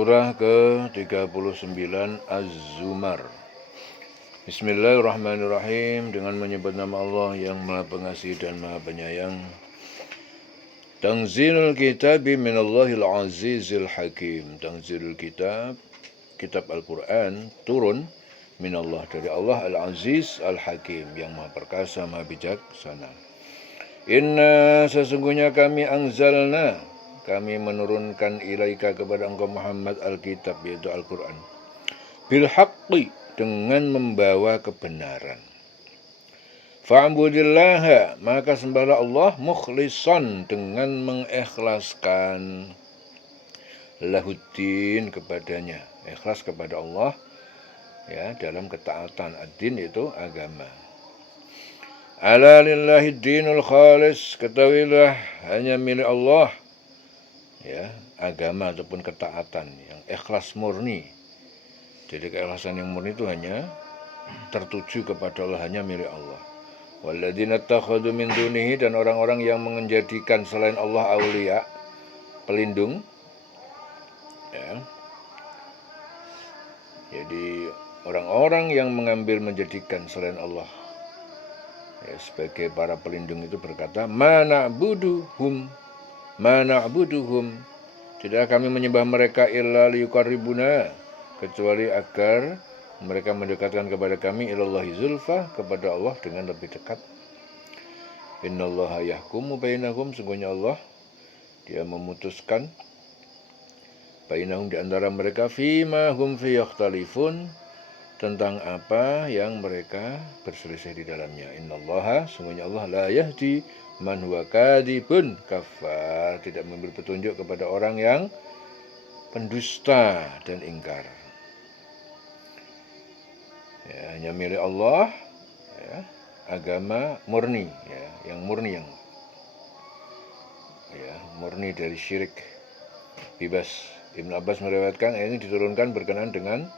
Surah ke-39 Az-Zumar. Bismillahirrahmanirrahim. Dengan menyebut nama Allah yang Maha Pengasih dan Maha Penyayang. Tanzilul kitabi minallahil azizil hakim. Tanzilul kitab, kitab Al-Quran turun minallah, dari Allah al-aziz al-hakim, yang Maha Perkasa, Maha Bijaksana. Inna, sesungguhnya kami anzalna, kami menurunkan ilaika kepada engkau Muhammad al-kitab, yaitu Al-Quran, bil haqqi, dengan membawa kebenaran. Fa'budillaha, maka sembahlah Allah, mukhlisan, dengan mengikhlaskan, lahuddin, kepadanya, ikhlas kepada Allah ya, dalam ketaatan. Ad-din itu agama. Ala lillahi dinul khalis, ketahuilah hanya milik Allah ya, agama ataupun ketaatan yang ikhlas murni. Jadi keikhlasan yang murni itu hanya tertuju kepada Allah, hanya milik Allah. Walladzina takhadhu min dunihi, dan orang-orang yang menjadikan selain Allah aulia, pelindung ya. Jadi orang-orang yang menjadikan selain Allah ya, sebagai para pelindung itu berkata, ma na'buduhum, tidak kami menyembah mereka illa liyuqarribuna, kecuali agar mereka mendekatkan kepada kami ilallahi zulfa, kepada Allah dengan lebih dekat. Innallaha yahkumu bainahum, sungguhnya Allah dia memutuskan bainahum, di antara mereka, fima hum fi yakhtalifun, tentang apa yang mereka berselisih di dalamnya. Innallaha, sungguhnya Allah, la yahdi man huwa kadibun kafar, tidak memberi petunjuk kepada orang yang pendusta dan ingkar. Ya, hanya milik Allah ya, agama murni ya, yang murni, yang ya, murni dari syirik, bebas. Ibnu Abbas meriwayatkan ini diturunkan berkenaan dengan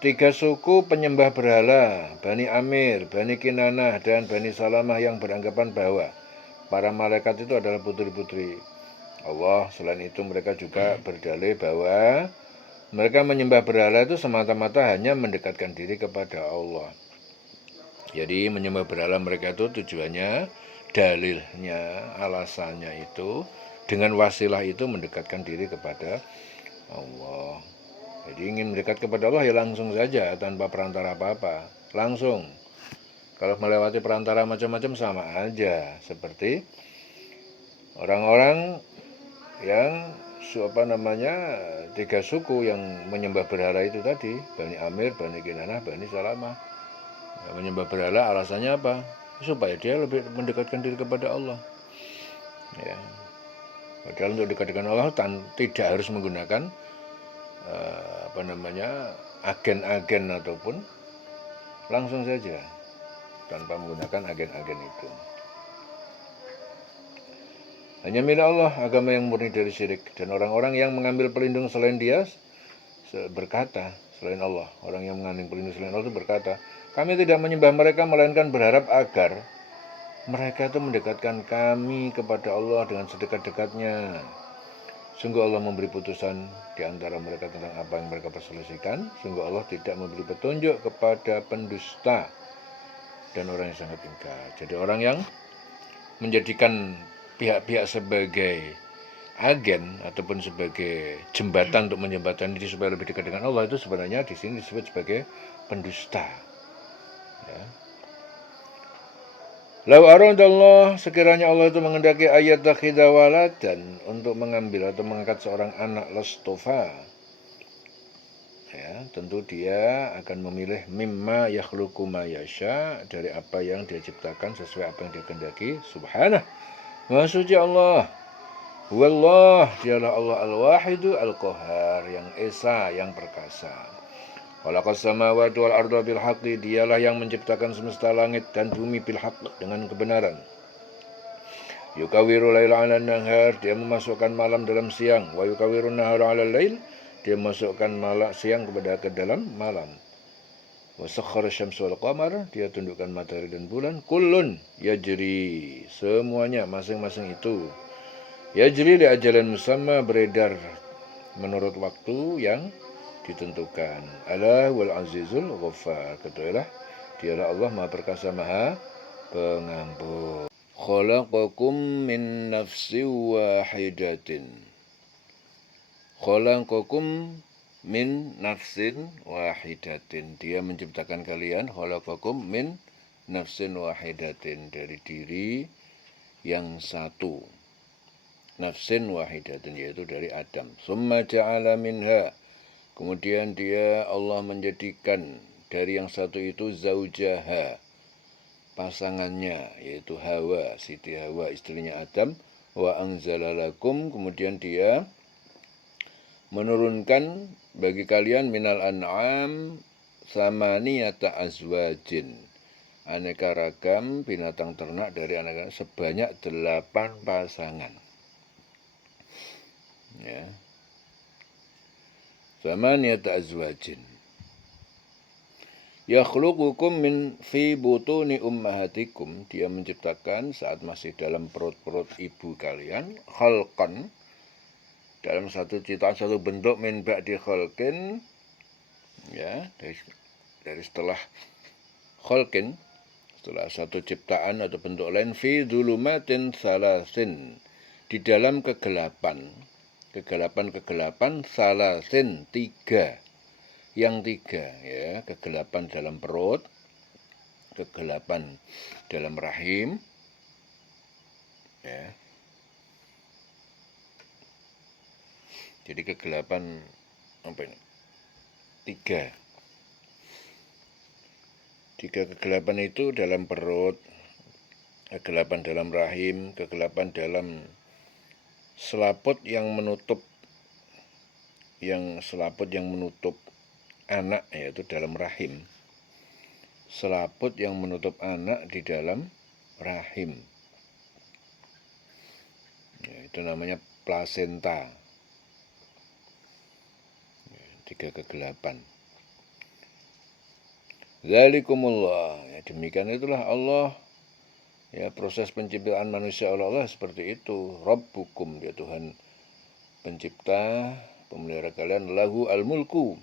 3 suku penyembah berhala, Bani Amir, Bani Kinanah, dan Bani Salamah, yang beranggapan bahwa para malaikat itu adalah putri-putri Allah. Selain itu mereka juga berdalih bahwa mereka menyembah berhala itu semata-mata hanya mendekatkan diri kepada Allah. Jadi menyembah berhala mereka itu tujuannya, dalilnya, alasannya itu dengan wasilah itu mendekatkan diri kepada Allah. Jadi ingin mendekat kepada Allah ya langsung saja, tanpa perantara apa-apa, langsung. Kalau melewati perantara macam-macam sama aja, seperti orang-orang yang 3 suku yang menyembah berhala itu tadi, Bani Amir, Bani Kinanah, Bani Salamah. Menyembah berhala alasannya apa? Supaya dia lebih mendekatkan diri kepada Allah. Ya. Padahal untuk dekat dengan Allah tidak harus menggunakan agen-agen ataupun langsung saja tanpa menggunakan agen-agen itu. Hanya milik Allah agama yang murni dari syirik, dan orang-orang yang mengambil pelindung selain dia berkata, selain Allah, orang yang mengambil pelindung selain Allah itu berkata, kami tidak menyembah mereka melainkan berharap agar mereka itu mendekatkan kami kepada Allah dengan sedekat-dekatnya. Sungguh Allah memberi putusan di antara mereka tentang apa yang mereka perselisihkan. Sungguh Allah tidak memberi petunjuk kepada pendusta dan orang yang sangat ingkar. Jadi orang yang menjadikan pihak-pihak sebagai agen ataupun sebagai jembatan untuk menjembatani diri supaya lebih dekat dengan Allah, itu sebenarnya di sini disebut sebagai pendusta. Ya. Lau aradallah, sekiranya Allah itu mengendaki ayat takhidha waladan, untuk mengambil atau mengangkat seorang anak, lastofa ya, tentu dia akan memilih mimma yakhluqu ma yasha, dari apa yang dia ciptakan sesuai apa yang dia kehendaki. Subhanah, Maha suci Allah. Wallah, dialah Allah al-wahidu al-qahar, yang esa, yang perkasa. Khalaqas samawati wal arda bil haqqi, dialah yang menciptakan semesta langit dan bumi bil haqq, dengan kebenaran. Yukawiru laila 'ala nahar, dia memasukkan malam dalam siang. Wa yukawiru nahara 'ala lail, dia memasukkan siang ke dalam malam. Wa sakhkhara syamsa wal qamar, dia tundukkan matahari dan bulan. Kullun yajri, semuanya masing-masing itu yajri li ajalin musamma, beredar menurut waktu yang ditentukan. Ala wal azizul ghaffar. Ketahuilah dialah Allah Maha Perkasa Maha Pengampun. Khalaqakum min nafsin wahidatin. Khalaqakum min nafsin wahidatin. Dia menciptakan kalian, khalaqakum min nafsin wahidatin, dari diri yang satu. Nafsin wahidatin, yaitu dari Adam. Summa ja'ala minha. Kemudian dia Allah menjadikan dari yang satu itu zaujaha, pasangannya, yaitu Hawa, Siti Hawa, istrinya Adam. Wa anzalalakum, kemudian dia menurunkan bagi kalian minal an'am samaniyata azwajin, aneka ragam binatang ternak dari anak sebanyak 8 pasangan. Ya. Samaniyata azwajin. Yakhluqukum min fi butuni ummahatikum, dia menciptakan saat masih dalam perut-perut ibu kalian, khalqan, dalam satu ciptaan, satu bentuk, min ba'di khalqin, ya, dari setelah khalqin, setelah satu ciptaan atau bentuk lain, fi dzulumatin salasin, di dalam kegelapan salasin, yang tiga, ya, kegelapan dalam perut, kegelapan dalam rahim, ya. Jadi kegelapan apa ini? Tiga kegelapan itu dalam perut, kegelapan dalam rahim, kegelapan dalam selaput yang menutup anak, yaitu dalam rahim. Selaput yang menutup anak di dalam rahim. Ya, itu namanya plasenta. 3 kegelapan. Dzalikumullah, ya, demikian itulah Allah, ya, proses penciptaan manusia oleh Allah seperti itu. Rabbukum, ya Tuhan pencipta, pemelihara kalian, lahu al-mulku,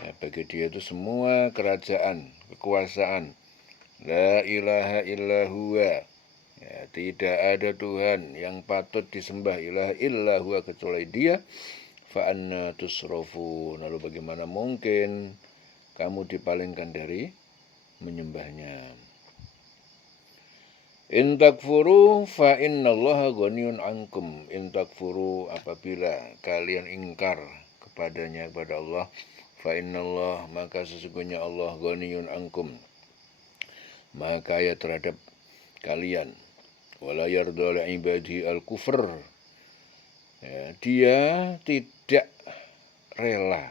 ya, bagi dia itu semua kerajaan, kekuasaan. La ilaha illa huwa, ya, tidak ada Tuhan yang patut disembah ilah illa huwa, kecuali dia. Fa'anna tusrafun, lalu bagaimana mungkin kamu dipalingkan dari menyembahnya. In takfuru fa innallaha ghaniyun ankum. In takfuru, apabila kalian ingkar kepadanya, kepada Allah, fa innallah, maka sesungguhnya Allah, ghaniyun ankum, maha kaya terhadap kalian. Wala yarda li ibadi al-kufr, ya, dia tidak rela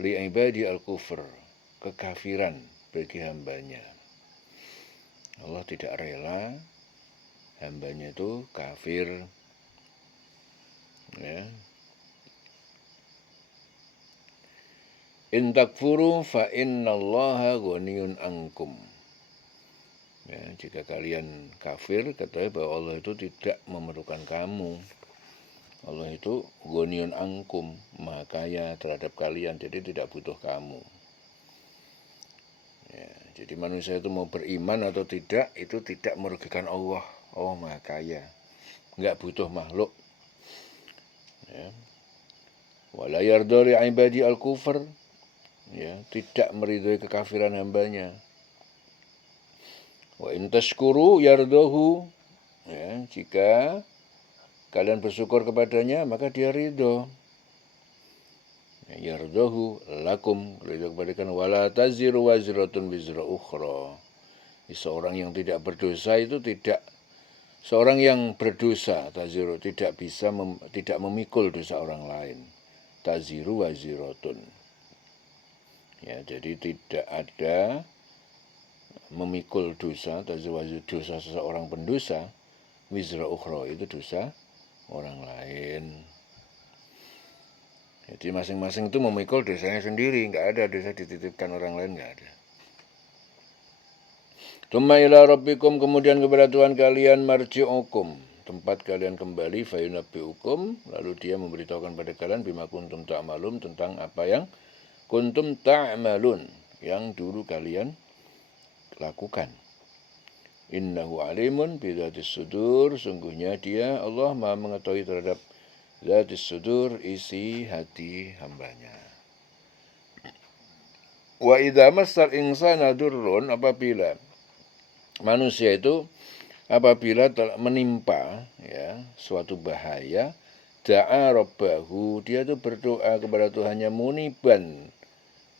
li ibadi al-kufr, kekafiran bagi hambanya. Allah tidak rela hambanya itu kafir, ya. In takfuru fa innallaha ghaniyun ankum, ya, jika kalian kafir, ketahui bahwa Allah itu tidak memerlukan kamu. Allah itu ghaniyun ankum, maha kaya terhadap kalian, jadi tidak butuh kamu. Ya, jadi manusia itu mau beriman atau tidak, itu tidak merugikan Allah. Allah maha kaya, enggak butuh makhluk. Ya. Wala yarda li ibadi al-kufr, ya, tidak meridhoi kekafiran hambanya. Wa in tashkuru yardahu, ya, jika kalian bersyukur kepadanya, maka dia ridho. Yardahu lakum, ridho kepada kalian. Wala taziru waziratun wizra ukhra. Seorang yang tidak berdosa itu tidak, seorang yang berdosa, taziru, tidak bisa tidak memikul dosa orang lain. Taziru waziratun, ya, jadi tidak ada memikul dosa, taziru waziratun, dosa seseorang pendosa, wizra ukhra, itu dosa orang lain. Jadi masing-masing itu memikul dosanya sendiri, enggak ada dosa dititipkan orang lain, enggak ada. Tsumma ila rabbikum, kemudian kepada Tuhan kalian, marji'ukum, tempat kalian kembali, fayunabbi'ukum, lalu dia memberitahukan pada kalian bima kuntum ta'malun, tentang apa yang kuntum ta'malun, yang dulu kalian lakukan. Innahu alimun bidzatis sudur, sungguhnya dia Allah Maha mengetahui terhadap dzatis sudur, isi hati hambanya. Wa idza massal insana durrun, apabila manusia itu apabila menimpa ya suatu bahaya, da'a rabbahu, dia itu berdoa kepada Tuhannya muniban,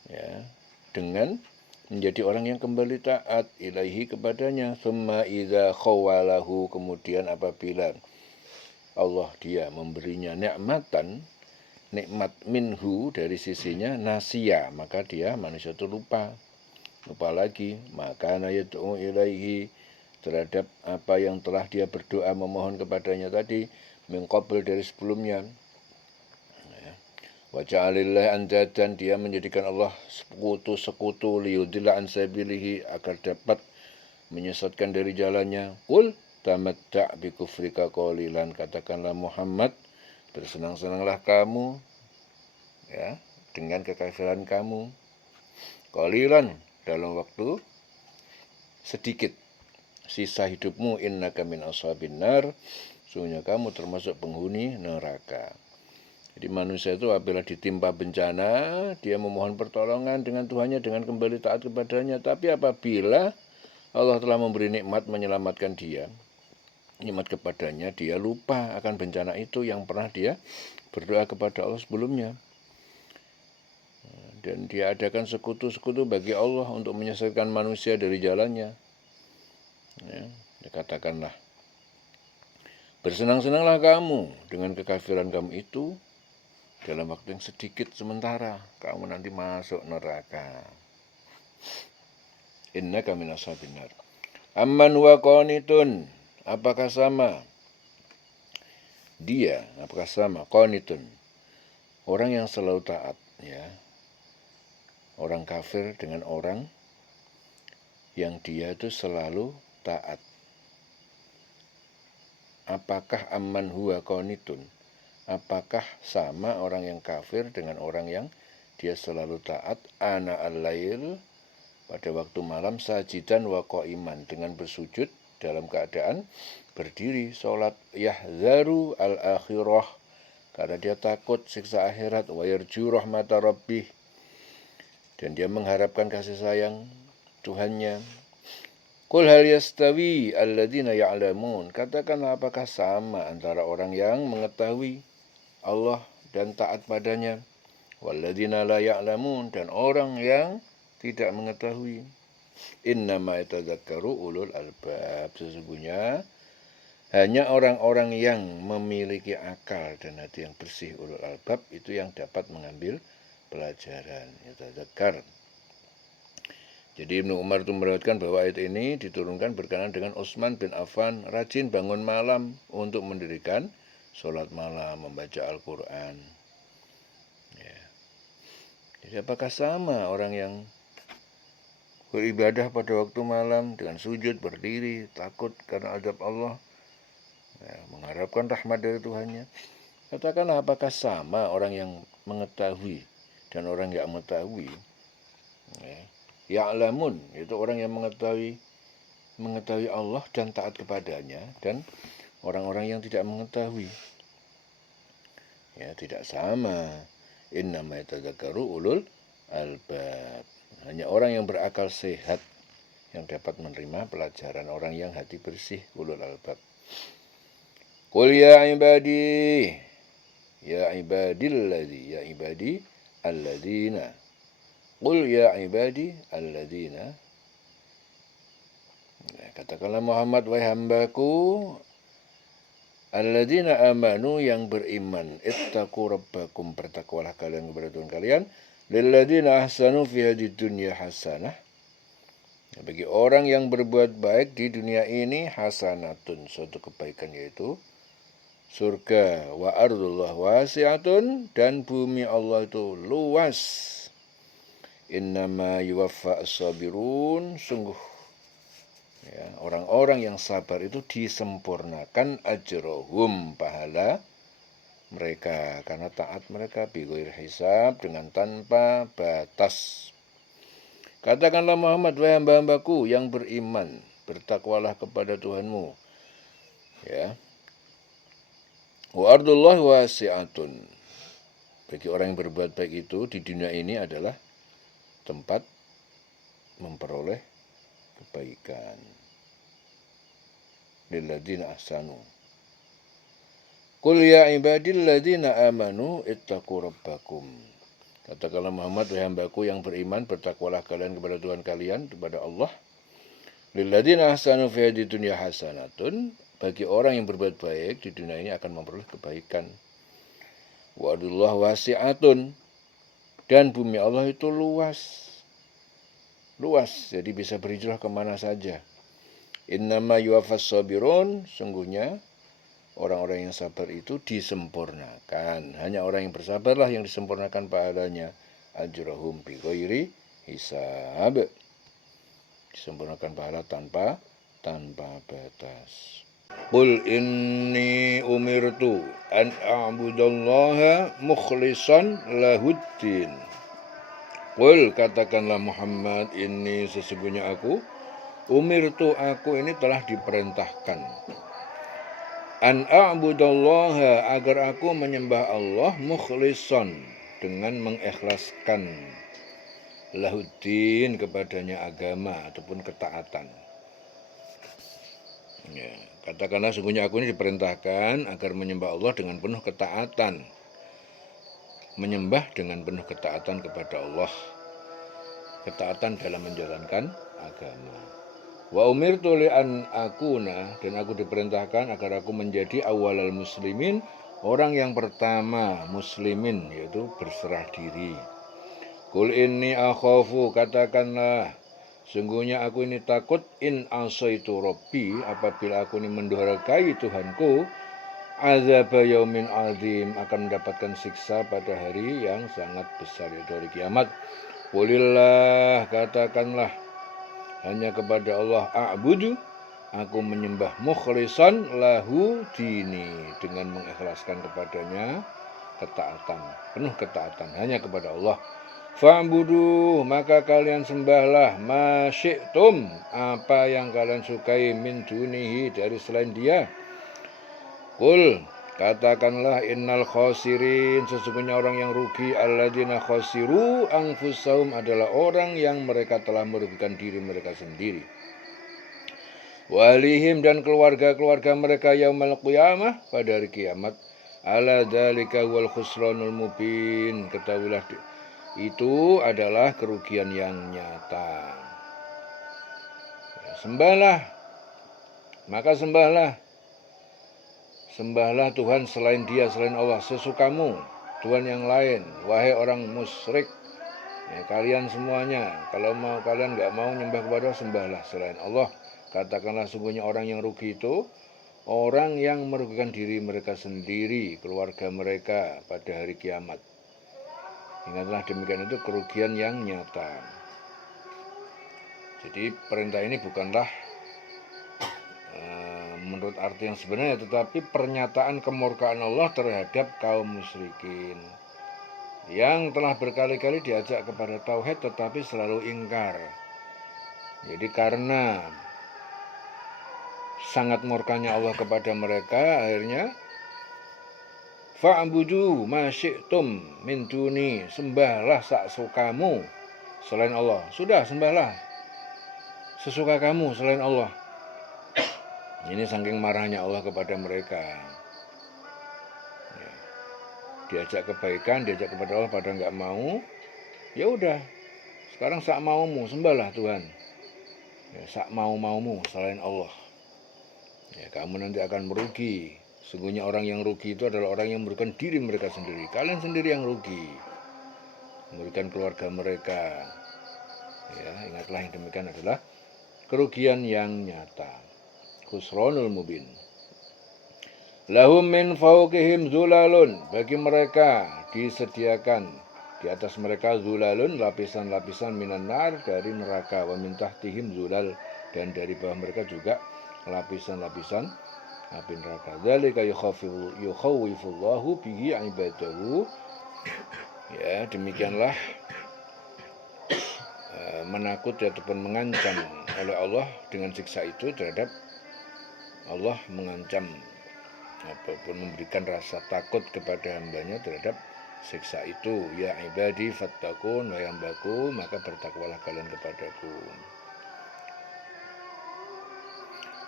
ya, dengan menjadi orang yang kembali taat ilaihi kepadanya. Tsumma idza khawalahu, kemudian apabila Allah dia memberinya nikmat minhu, dari sisinya, nasia, maka dia manusia itu lupa lagi, maka yad'u ilaihi, terhadap apa yang telah dia berdoa memohon kepadanya tadi, min qabl, dari sebelumnya. Wa ja'alillah andadan, dia menjadikan Allah sekutu liyudilla an sabilihi, agar dapat menyesatkan dari jalannya. Qul tamatta' bi kufrika qalilan, katakanlah Muhammad, bersenang-senanglah kamu ya dengan kekafiran kamu, qalilan, dalam waktu sedikit, sisa hidupmu, innaka min ashabin nar, sungguhnya kamu termasuk penghuni neraka. Jadi manusia itu apabila ditimpa bencana, dia memohon pertolongan dengan Tuhannya dengan kembali taat kepadanya. Tapi apabila Allah telah memberi nikmat menyelamatkan dia, nikmat kepadanya, dia lupa akan bencana itu yang pernah dia berdoa kepada Allah sebelumnya. Dan dia adakan sekutu-sekutu bagi Allah untuk menyesatkan manusia dari jalannya. Ya, katakanlah, bersenang-senanglah kamu dengan kekafiran kamu itu, dalam waktu yang sedikit sementara kamu nanti masuk neraka. Innaka min ashabin nar. Amman huwa qanitun, apakah sama qanitun, orang yang selalu taat, ya, orang kafir dengan orang yang dia itu selalu taat. Apakah amman huwa qanitun, apakah sama orang yang kafir dengan orang yang dia selalu taat, ana al-lail, pada waktu malam, sajidan wa qa'iman, dengan bersujud dalam keadaan berdiri sholat, yahzaru al-akhirah, karena dia takut siksa akhirat, wa yarju rahmata rabbih, dan dia mengharapkan kasih sayang Tuhannya. Qul hal yastawi alladzina ya'lamun, katakanlah apakah sama antara orang yang mengetahui Allah dan taat padanya, walladzina la ya'lamun, dan orang yang tidak mengetahui. Innama yatadzakkaru ulul albab, sesungguhnya hanya orang-orang yang memiliki akal dan hati yang bersih, ulul albab, itu yang dapat mengambil pelajaran, yatadzakkar. Jadi Ibnu Umar itu meriwayatkan bahwa ayat ini diturunkan berkenaan dengan Utsman bin Affan, rajin bangun malam untuk mendirikan sholat malam, membaca Al-Quran. Ya. Jadi apakah sama orang yang beribadah pada waktu malam dengan sujud, berdiri, takut karena azab Allah, ya, mengharapkan rahmat dari Tuhannya? Katakanlah apakah sama orang yang mengetahui dan orang yang mengetahui? Ya. Ya'lamun, itu orang yang mengetahui Allah dan taat kepadanya, dan orang-orang yang tidak mengetahui. Ya, tidak sama. Innama yatadzakkaru ulul albab. Hanya orang yang berakal sehat yang dapat menerima pelajaran, orang yang hati bersih, ulul albab. Qul ya ibadi alladzina. Qul ya ibadi alladzina. Katakanlah Muhammad, wahai hambaku, alladzina amanu, yang beriman, ittaqu rabbakum, bertakwalah kalian kepada Tuhan kalian, lilladzina ahsanu fi hadid dunya hasanah, bagi orang yang berbuat baik di dunia ini, hasanatun, suatu kebaikan, yaitu surga, wa ardullah wasi'atun, dan bumi Allah itu luas. Innama yuwaffa as-sabirun, sungguh Ya, orang-orang yang sabar itu disempurnakan ajrohum, pahala mereka karena taat mereka bighairi hisab, dengan tanpa batas. Katakanlah Muhammad, wahai hamba-hambaku yang beriman, bertakwalah kepada Tuhanmu. Ya. Wa ardullah wasi'atun. Bagi orang yang berbuat baik itu di dunia ini adalah tempat memperoleh kebaikan. Lilladzina ahsanu. Qul ya ibadilladzina amanu ittaqu rabbakum. Katakanlah Muhammad, wahai hambaku yang beriman, bertakwalah kalian kepada Tuhan kalian, kepada Allah. Lilladzina ahsanu fi hadid dunya hasanatun. Bagi orang yang berbuat baik di dunia ini akan memperoleh kebaikan. Wa ardullah wasi'atun. Dan bumi Allah itu luas. Luas, jadi bisa berhijrah kemana saja. Innama yuwaffas sabirun, sungguhnya orang-orang yang sabar itu disempurnakan. Hanya orang yang bersabarlah yang disempurnakan pahalanya. Ajrahum bighairi hisab. Disempurnakan pahala tanpa batas. Qul inni umirtu an a'budallaha mukhlishan lahuddin. Qul, katakanlah Muhammad, ini sesungguhnya aku ini telah diperintahkan. An a'budallaha, agar aku menyembah Allah mukhlishan, dengan mengikhlaskan lahuddin, kepadanya agama ataupun ketaatan. Ya, katakanlah sungguhnya aku ini diperintahkan agar menyembah Allah dengan penuh ketaatan. Menyembah dengan penuh ketaatan kepada Allah. Ketaatan dalam menjalankan agama. Wa umirtu li an akuna, dan aku diperintahkan agar aku menjadi awalal muslimin, orang yang pertama muslimin, yaitu berserah diri. Qul inni akhafu, katakanlah sungguhnya aku ini takut, in asaitu rabbi, apabila aku ini mendurhakai Tuhanku, azab yaumin azim, akan mendapatkan siksa pada hari yang sangat besar, yaitu hari kiamat. Qulillah, katakanlah hanya kepada Allah a'budu, aku menyembah mukhlishan lahu dini, dengan mengikhlaskan kepadanya ketaatan, penuh ketaatan hanya kepada Allah. Fa'budu, maka kalian sembahlah, ma syi'tum, apa yang kalian sukai, min dunihi, dari selain dia. Qul, katakanlah, innal khosirin, sesungguhnya orang yang rugi, alladzina khosiru anfusahum, adalah orang yang mereka telah merugikan diri mereka sendiri. Walihim, dan keluarga-keluarga mereka, yaumal qiyamah, pada hari kiamat. Ala dzalika wal khusranul mubin, ketahuilah itu adalah kerugian yang nyata. Sembahlah, maka sembahlah Tuhan selain dia, selain Allah, sesukamu Tuhan yang lain. Wahai orang musyrik, ya, kalian semuanya, kalau mau kalian nggak mau nyembah kepada Allah, sembahlah selain Allah. Katakanlah sungguhnya orang yang rugi itu orang yang merugikan diri mereka sendiri, keluarga mereka pada hari kiamat. Ingatlah, demikian itu kerugian yang nyata. Jadi perintah ini bukanlah menurut arti yang sebenarnya, tetapi pernyataan kemurkaan Allah terhadap kaum musyrikin yang telah berkali-kali diajak kepada tauhid tetapi selalu ingkar. Jadi karena sangat murkanya Allah kepada mereka, akhirnya fa'budu ma syi'tum min duni, sembahlah sak sukamu selain Allah. Sudah, sembahlah sesuka kamu selain Allah. Ini saking marahnya Allah kepada mereka. Ya, diajak kebaikan, diajak kepada Allah pada nggak mau. Ya udah, sekarang sak maumu, sembahlah Tuhan. Ya, sak mau-maumu selain Allah. Ya, kamu nanti akan merugi. Sungguhnya orang yang rugi itu adalah orang yang merugikan diri mereka sendiri. Kalian sendiri yang rugi, merugikan keluarga mereka. Ya, ingatlah yang demikian adalah kerugian yang nyata. Khusranul mubin. Lahum min fawqihim zulalun, bagi mereka disediakan di atas mereka zulalun, lapisan-lapisan minan nar, dari neraka. Wa min tahtihim zulal, dan dari bawah mereka juga lapisan-lapisan api neraka. Dzalika yukhawwifullahu bihi ibadahu. Ya, demikianlah menakut ataupun mengancam oleh Allah dengan siksa itu terhadap Allah mengancam ataupun memberikan rasa takut kepada hambanya terhadap siksa itu. Ya ibadi fattaqun wa yambaku, maka bertakwalah kalian kepadaku.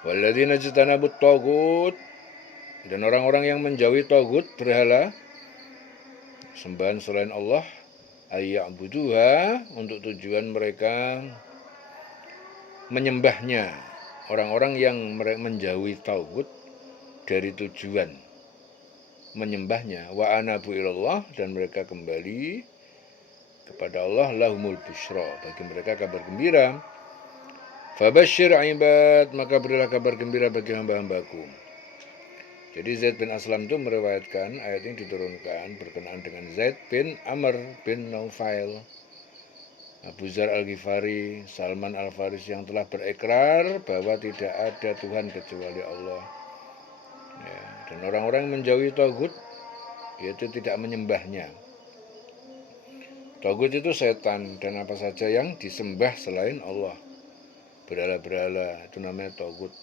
Walladzina jtanabut tagut, dan orang-orang yang menjauhi tagut berhala sembahan selain Allah, ayya'buduha, untuk tujuan mereka menyembahnya. Orang-orang yang menjauhi tagut dari tujuan menyembahnya, wa anabu ilallah, dan mereka kembali kepada Allah, lahumul busyra, bagi mereka kabar gembira. Fabasyir ibad, maka berilah kabar gembira bagi hamba-hambaku. Jadi Zaid bin Aslam itu meriwayatkan ayat ini diturunkan berkenaan dengan Zaid bin Amr bin Naufail, Abu Zar al-Ghifari, Salman al-Farisi yang telah berikrar bahwa tidak ada Tuhan kecuali Allah. Ya, dan orang-orang menjauhi tagut, yaitu tidak menyembahnya. Tagut itu setan dan apa saja yang disembah selain Allah. Berhala-berhala itu namanya tagut.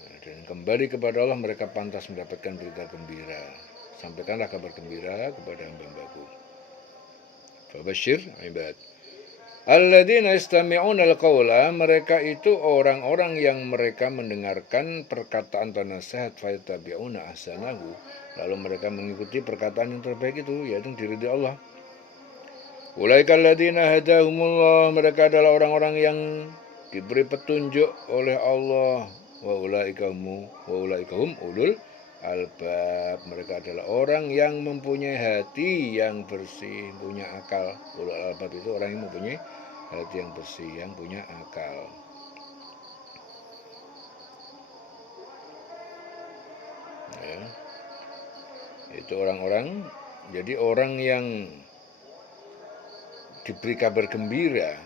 Nah, dan kembali kepada Allah mereka pantas mendapatkan berita gembira. Sampaikanlah kabar gembira kepada hamba-hambaku. Fabasyir ibad. Alladzina yastami'una al-qawla, mereka itu orang-orang yang mereka mendengarkan perkataan atau nasihat, fayattabi'una ahsanahu, lalu mereka mengikuti perkataan yang terbaik itu, yaitu diridhai Allah. Ulaika alladzina hadahumullah, mereka adalah orang-orang yang diberi petunjuk oleh Allah. Wa ulaika hum ulul albab, mereka adalah orang yang mempunyai hati yang bersih, punya akal. Ulul albab itu orang yang mempunyai hati yang bersih, yang punya akal. Ya. Itu orang-orang, jadi orang yang diberi kabar gembira,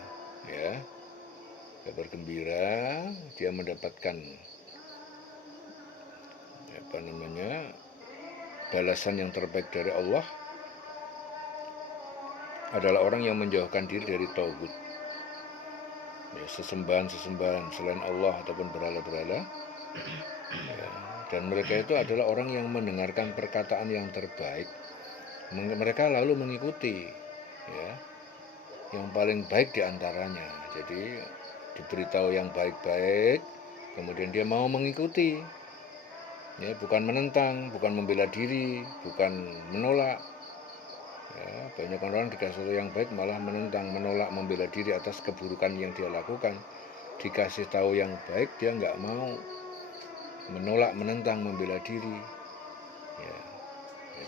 ya, kabar gembira, dia mendapatkan balasan yang terbaik dari Allah, adalah orang yang menjauhkan diri dari tauhid, ya, sesembahan selain Allah ataupun berhala-berhala, ya, dan mereka itu adalah orang yang mendengarkan perkataan yang terbaik, mereka lalu mengikuti, ya, yang paling baik diantaranya. Jadi diberitahu yang baik-baik, kemudian dia mau mengikuti, ya, bukan menentang, bukan membela diri, bukan menolak. Ya, banyak orang dikasih tahu yang baik malah menentang, menolak, membela diri atas keburukan yang dia lakukan. Dikasih tahu yang baik dia nggak mau, menolak, menentang, membela diri. Ya.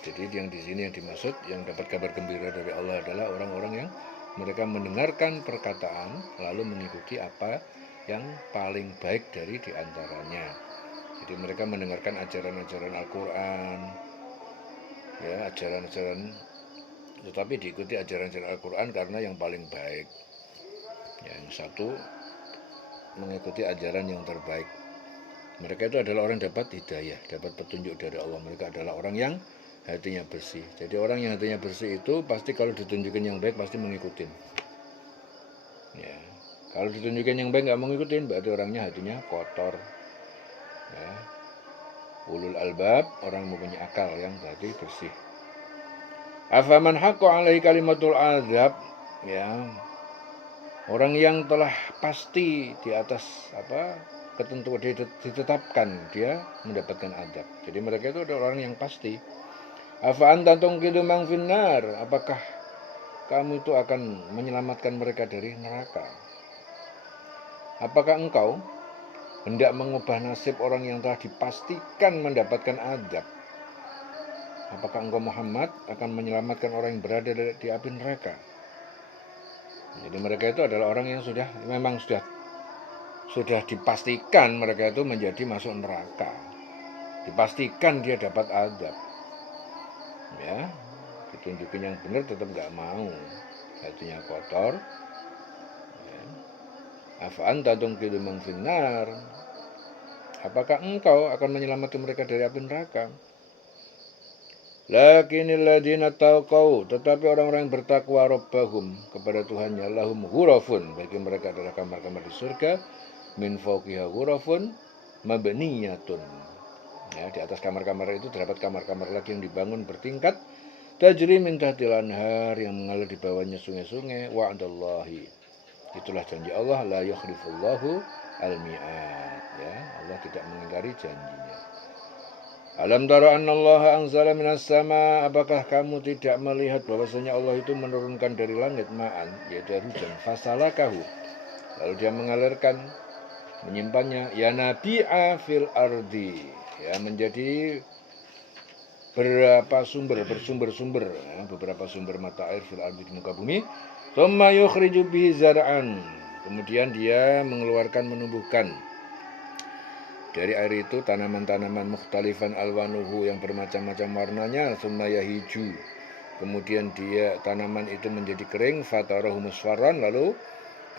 Jadi yang di sini yang dimaksud yang dapat kabar gembira dari Allah adalah orang-orang yang mereka mendengarkan perkataan lalu mengikuti apa yang paling baik dari diantaranya. Jadi mereka mendengarkan ajaran-ajaran Al-Quran, ya, ajaran-ajaran, tetapi diikuti ajaran-ajaran Al-Quran karena yang paling baik. Yang satu mengikuti ajaran yang terbaik. Mereka itu adalah orang yang dapat hidayah, dapat petunjuk dari Allah. Mereka adalah orang yang hatinya bersih. Jadi orang yang hatinya bersih itu pasti kalau ditunjukin yang baik pasti mengikutin. Ya, kalau ditunjukin yang baik nggak mengikutin, berarti orangnya hatinya kotor. Ya. Ulul albab, orang mempunyai akal yang berarti bersih. Afaman haqqa alaihi kalimatul azab, ya, orang yang telah pasti di atas ketentuan ditetapkan dia mendapatkan azab. Jadi mereka itu adalah orang yang pasti. Afa anta tungkidu man finnar, apakah kamu itu akan menyelamatkan mereka dari neraka? Apakah engkau hendak mengubah nasib orang yang telah dipastikan mendapatkan azab? Apakah engkau Muhammad akan menyelamatkan orang yang berada di api neraka? Jadi mereka itu adalah orang yang memang sudah dipastikan mereka itu menjadi masuk neraka. Dipastikan dia dapat azab. Ya, ditunjukin yang benar tetap nggak mau, hatinya kotor. Ya. Afa anta tunqidhu man finnar? Apakah engkau akan menyelamatkan mereka dari api neraka? Lakinil ladzina taqau, tetapi orang-orang yang bertakwa rabbahum kepada Tuhannya, lahum ghurafun, bagi mereka adalah kamar-kamar di surga, min fawqiha ghurafun mabniyatun. Ya, di atas kamar-kamar itu terdapat kamar-kamar lagi yang dibangun bertingkat, tajri min tahtil anhar, yang mengalir di bawahnya sungai-sungai, wa'dallahi. Itulah janji Allah, la yukhlifullahu al-mi'ad. Ya, Allah tidak mengingkari janjinya. Alam tara annallaha anzala minas sama, apakah kamu tidak melihat bahwasanya Allah itu menurunkan dari langit ma'an, yaitu air hujan, fasalakahu, lalu dia mengalirkan, menyimpannya, ya nabi'a fil ardi, ya, menjadi beberapa sumber, ya, beberapa sumber mata air fil ardi, di muka bumi. Tsumma yukhriju bihi zar'an, kemudian dia mengeluarkan, menumbuhkan dari air itu tanaman-tanaman mukhtalifan alwanuhu, yang bermacam-macam warnanya, tsumma yahiju, kemudian dia tanaman itu menjadi kering, fatarahu musfarran, lalu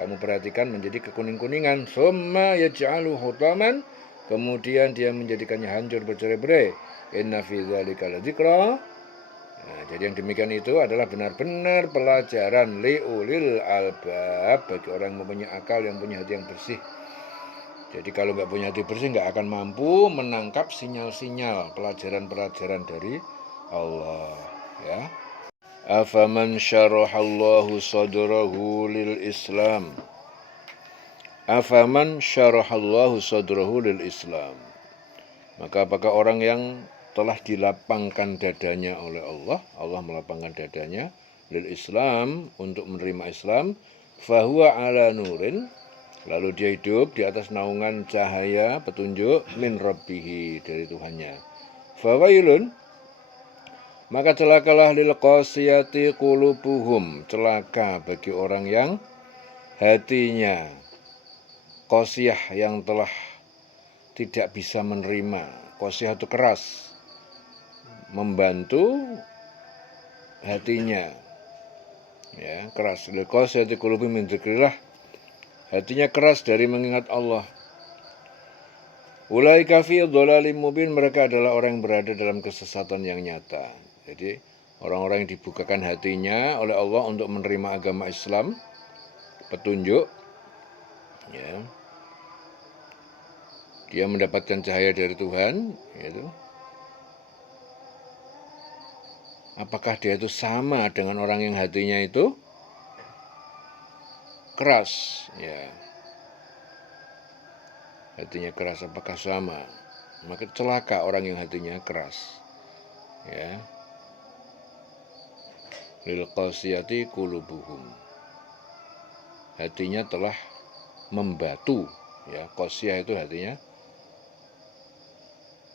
kamu perhatikan menjadi kekuning-kuningan, tsumma yaj'alu hutaman, kemudian dia menjadikannya hancur bercerai-berai. Inna fi dzalika ladzikra. Nah, jadi yang demikian itu adalah benar-benar pelajaran liulil albab, bagi orang yang mempunyai akal, yang punya hati yang bersih. Jadi kalau nggak punya hati bersih, nggak akan mampu menangkap sinyal-sinyal pelajaran-pelajaran dari Allah. Ya. Afaman syarahallahu sadrahu lil Islam. Afaman syarahallahu sadrahu lil Islam. Maka apakah orang yang telah dilapangkan dadanya oleh Allah, Allah melapangkan dadanya lil Islam, untuk menerima Islam, fahuwa ala nurin, lalu dia hidup di atas naungan cahaya petunjuk, min rabbihi, dari Tuhannya. Fawailun, maka celakalah lil qasiyati qulubuhum, celaka bagi orang yang hatinya qasiyah, yang telah tidak bisa menerima. Qasiyah itu keras, membantu hatinya, ya, keras. Lil qasiyati qulubuhum min dzikrillah, hatinya keras dari mengingat Allah. Ulaika fi dhalalim mubin, mereka adalah orang yang berada dalam kesesatan yang nyata. Jadi orang-orang yang dibukakan hatinya oleh Allah untuk menerima agama Islam, petunjuk, ya, dia mendapatkan cahaya dari Tuhan, yaitu, apakah dia itu sama dengan orang yang hatinya itu keras, ya, hatinya keras, apakah sama? Maka celaka orang yang hatinya keras, ya. Lil qasiyati qulubuhum, hatinya telah membatu, ya. Qasiyah itu hatinya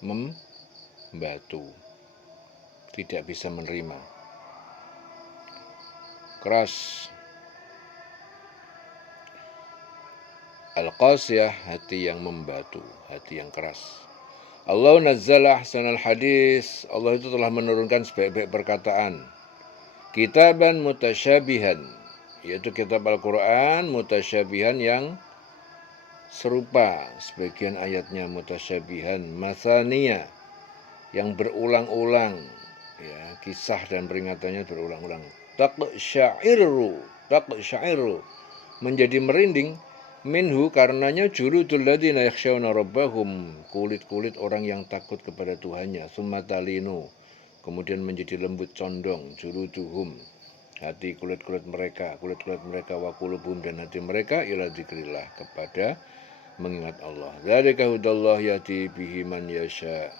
membatu, tidak bisa menerima, keras. Al-qasiyah, hati yang membatu, hati yang keras. Allah nazzala ahsanal hadis, Allah itu telah menurunkan sebaik-baik perkataan. Kitaban mutasyabihan, yaitu kitab Al-Quran mutasyabihan, yang serupa, sebagian ayatnya mutasyabihan, masaniya, yang berulang-ulang, ya, kisah dan peringatannya berulang-ulang. Taqsyairu, menjadi merinding, minhu, karenanya, juludul ladzina yakhshawna rabbahum, kulit-kulit orang yang takut kepada Tuhannya, summa talinu, kemudian menjadi lembut condong, juluduhum, hati kulit-kulit mereka, wa qulubuhum, dan hati mereka, ila dzikrillah, kepada mengingat Allah. Dzalika hudallah yahdi bihi man yasha,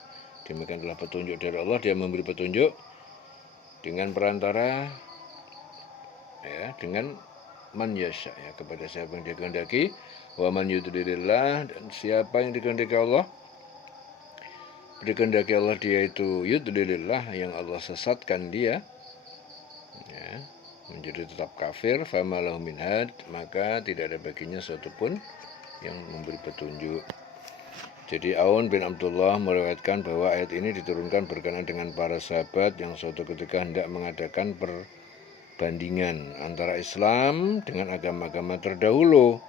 demikian adalah petunjuk dari Allah, dia memberi petunjuk dengan perantara, ya, dengan man yasha, ya, kepada siapa yang dia kehendaki. Wa man yudlilillah, dan siapa yang dikehendaki Allah, dikehendaki Allah, dia itu yudlilillah, yang Allah sesatkan dia, ya, menjadi tetap kafir, famalahu min had, maka tidak ada baginya suatu pun yang memberi petunjuk. Jadi Aun bin Abdullah meriwayatkan bahwa ayat ini diturunkan berkenaan dengan para sahabat yang suatu ketika hendak mengadakan perbandingan antara Islam dengan agama-agama terdahulu.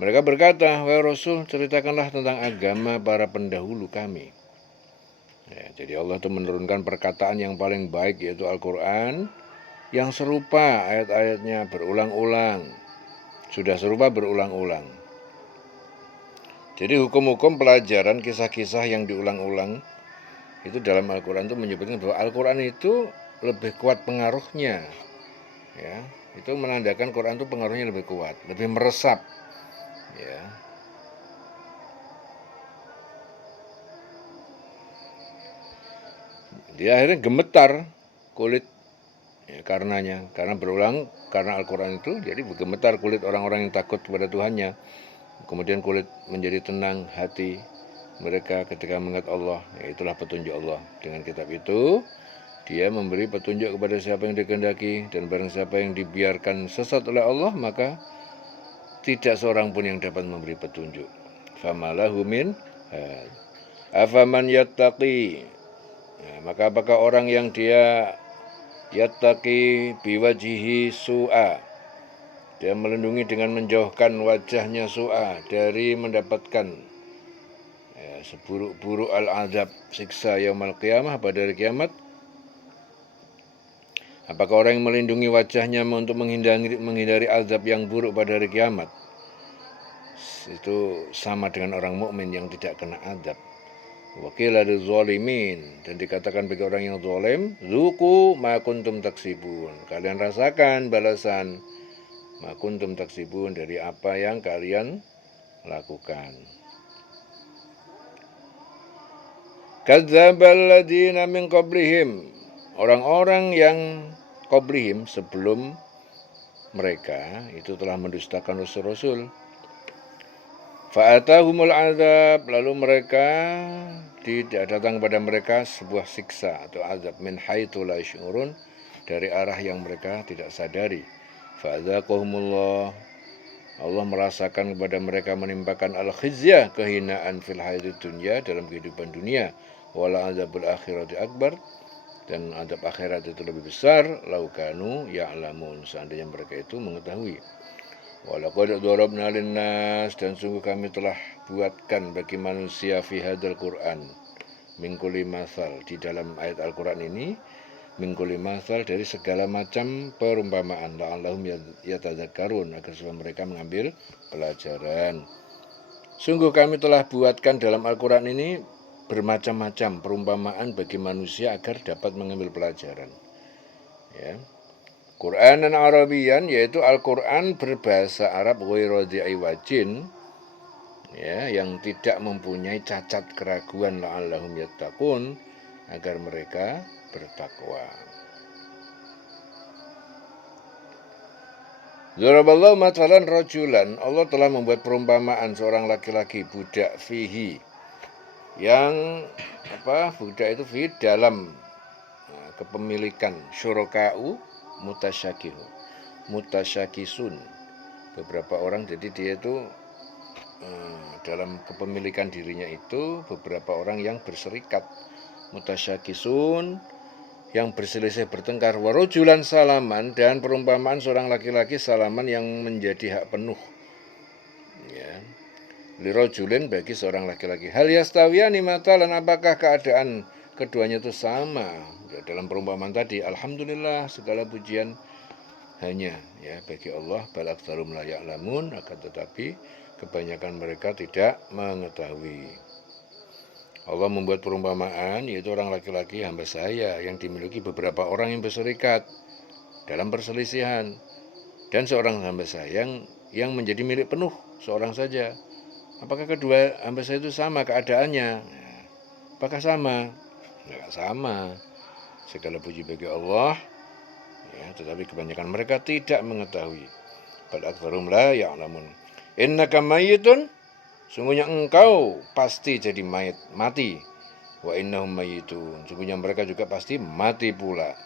Mereka berkata, wahai Rasul, ceritakanlah tentang agama para pendahulu kami. Ya, jadi Allah itu menurunkan perkataan yang paling baik, yaitu Al-Quran, yang serupa ayat-ayatnya berulang-ulang. Sudah serupa berulang-ulang. Jadi hukum-hukum pelajaran, kisah-kisah yang diulang-ulang, itu dalam Al-Quran itu menyebutkan bahwa Al-Quran itu lebih kuat pengaruhnya. Ya, itu menandakan Quran itu pengaruhnya lebih kuat, lebih meresap. Ya. Dia akhirnya gemetar kulit ya, karena berulang, karena Al-Quran itu jadi gemetar kulit orang-orang yang takut kepada Tuhannya. Kemudian kulit menjadi tenang hati mereka ketika mengingat Allah. Ya, itulah petunjuk Allah. Dengan kitab itu dia memberi petunjuk kepada siapa yang dikehendaki, dan barang siapa yang dibiarkan sesat oleh Allah, maka tidak seorang pun yang dapat memberi petunjuk. Famalahu min afaman yattaqi. Ya, maka apakah orang yang dia yattaqi biwajihi su'a, dia melindungi dengan menjauhkan wajahnya su'a dari mendapatkan ya, seburuk-buruk al-azab, siksa yaumal qiyamah, pada hari kiamat. Apakah orang yang melindungi wajahnya untuk menghindari azab yang buruk pada hari kiamat, itu sama dengan orang mukmin yang tidak kena azab. Wakil ada zalimin, dan dikatakan bagi orang yang zalim, zuku ma kuntum taksibun, kalian rasakan balasan ma kuntum taksibun, dari apa yang kalian lakukan. Kadzdzabal ladzina min qablihim, orang-orang yang qablihim sebelum mereka itu telah mendustakan rasul-rasul. Fa'atahumul azab, lalu mereka tidak datang pada mereka sebuah siksa atau azab min haitsu la yash'urun, dari arah yang mereka tidak sadari. Fa'adzaqahumullah, Allah merasakan kepada mereka, menimpakan al-khizyah, kehinaan fil hayatid dunya, dalam kehidupan dunia, wala azabul akhirati akbar, dan azab akhirat itu lebih besar, laukanu ya'lamun, seandainya mereka itu mengetahui. Walaqad darabna linnas, dan sungguh kami telah buatkan bagi manusia fi hadzal Qur'an min kulli masal, di dalam ayat Al-Qur'an ini, min kulli masal, dari segala macam perumpamaan, la'allahum yatadzakkarun, agar supaya mereka mengambil pelajaran. Sungguh kami telah buatkan dalam Al-Qur'an ini bermacam-macam perumpamaan bagi manusia agar dapat mengambil pelajaran. Ya. Qur'anan Arabian, yaitu Al-Quran berbahasa Arab, ghairu dzi iwajin, ya, yang tidak mempunyai cacat keraguan, la'allahum yattaqun, agar mereka bertakwa. Dzaraballahu mathalan rajulan, Allah telah membuat perumpamaan seorang laki-laki, budak, fihi, yang budak itu fi dalam kepemilikan, syuraka'u mutasyakisun, beberapa orang, jadi dia itu dalam kepemilikan dirinya itu beberapa orang yang berserikat, mutasyakisun, yang berselisih, bertengkar, warujulan salaman, dan perumpamaan seorang laki-laki salaman yang menjadi hak penuh, ya, lirojulin, bagi seorang laki-laki. Hal yastawiyani matalan, apakah keadaan keduanya itu sama? Ya, dalam perumpamaan tadi, alhamdulillah, segala pujian hanya ya bagi Allah, bal aktsarum la ya'lamun, akan tetapi kebanyakan mereka tidak mengetahui. Allah membuat perumpamaan, yaitu orang laki-laki hamba saya yang dimiliki beberapa orang yang berserikat dalam perselisihan, dan seorang hamba saya yang menjadi milik penuh seorang saja. Apakah kedua hamba saya itu sama keadaannya? Apakah sama? Tidak sama. Segala puji bagi Allah, ya, tetapi kebanyakan mereka tidak mengetahui. Bal aktsarum la ya'lamun. Innaka mayyitun, sungguhnya engkau pasti jadi mati. Wa innahum mayyitun, sungguhnya mereka juga pasti mati pula.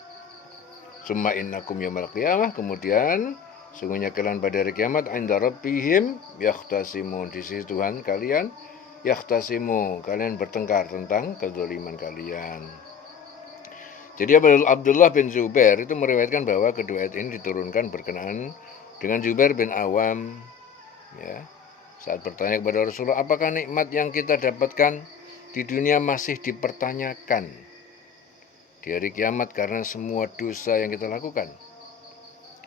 Summa innakum yaumal qiyamah, kemudian sungguhnya kalian pada hari kiamat, inda rabbihim yakhtasimun, di sisi Tuhan kalian, yakhtasimu, kalian bertengkar tentang kezaliman kalian. Jadi Abdullah bin Zubair itu meriwayatkan bahwa kedua ayat ini diturunkan berkenaan dengan Zubair bin Awam, ya, saat bertanya kepada Rasulullah, apakah nikmat yang kita dapatkan di dunia masih dipertanyakan di hari kiamat karena semua dosa yang kita lakukan?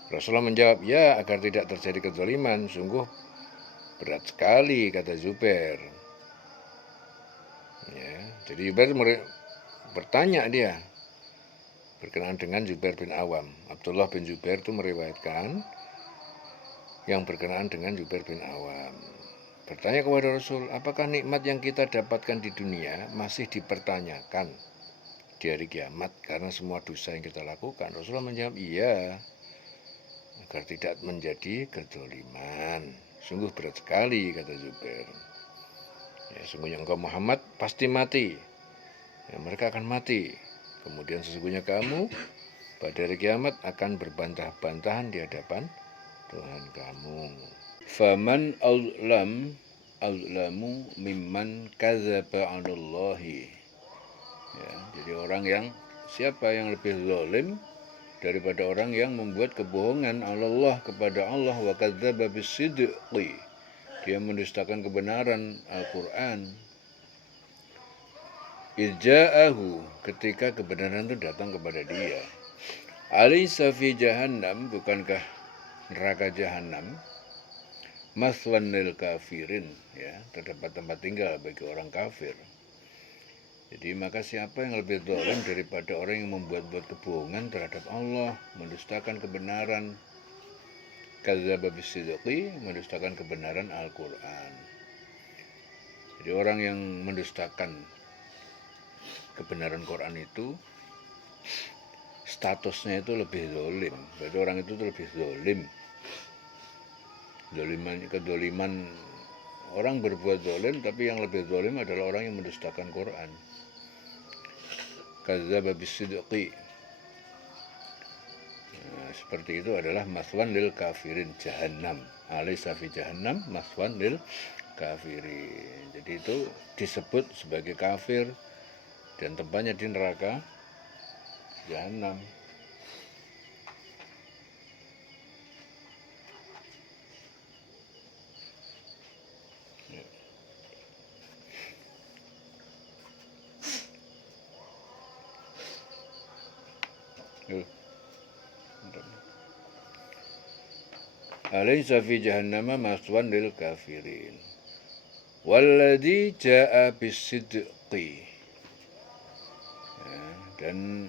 Rasulullah menjawab, ya, agar tidak terjadi kezaliman. Sungguh berat sekali, kata Zubair. Ya, jadi Zubair bertanya dia berkenaan dengan Zubair bin Awam. Abdullah bin Zubair itu meriwayatkan yang berkenaan dengan Zubair bin Awam. Bertanya kepada Rasul, apakah nikmat yang kita dapatkan di dunia masih dipertanyakan di hari kiamat karena semua dosa yang kita lakukan? Rasulullah menjawab, iya, agar tidak menjadi kezaliman. Sungguh berat sekali, kata Zubair. Ya, sungguhnya engkau Muhammad pasti mati. Ya, mereka akan mati. Kemudian sesungguhnya kamu pada hari kiamat akan berbantah-bantahan di hadapan Tuhan kamu. Faman azlamu mimman kadzaba 'alallahi. Ya, jadi siapa yang lebih zalim daripada orang yang membuat kebohongan Allah kepada Allah, wa kadzdzaba bisidqi, dia mendustakan kebenaran Al-Qur'an. Ija'ahu, ketika kebenaran itu datang kepada dia. Alaysa fi jahannam, bukankah neraka jahanam maswan lil kafirin, ya, terdapat tempat tinggal bagi orang kafir. Jadi maka siapa yang lebih zalim daripada orang yang membuat-buat kebohongan terhadap Allah, mendustakan kebenaran, kadzdzaba bisidqi, mendustakan kebenaran Al-Qur'an. Jadi orang yang mendustakan kebenaran Quran itu statusnya itu lebih zalim. Berarti orang itu lebih zalim. Kezaliman orang berbuat zalim, tapi yang lebih zalim adalah orang yang mendustakan Quran. Kadzdzaba bisidqi. Nah, seperti itu adalah maswan lil kafirin, jahannam. Alaysa fi jahannam maswan lil kafirin. Jadi itu disebut sebagai kafir dan tempatnya di neraka jahanam. Alaysa fi jahannama maswan lil kafirin. Walladzi jaa bisidqi. Ya, dan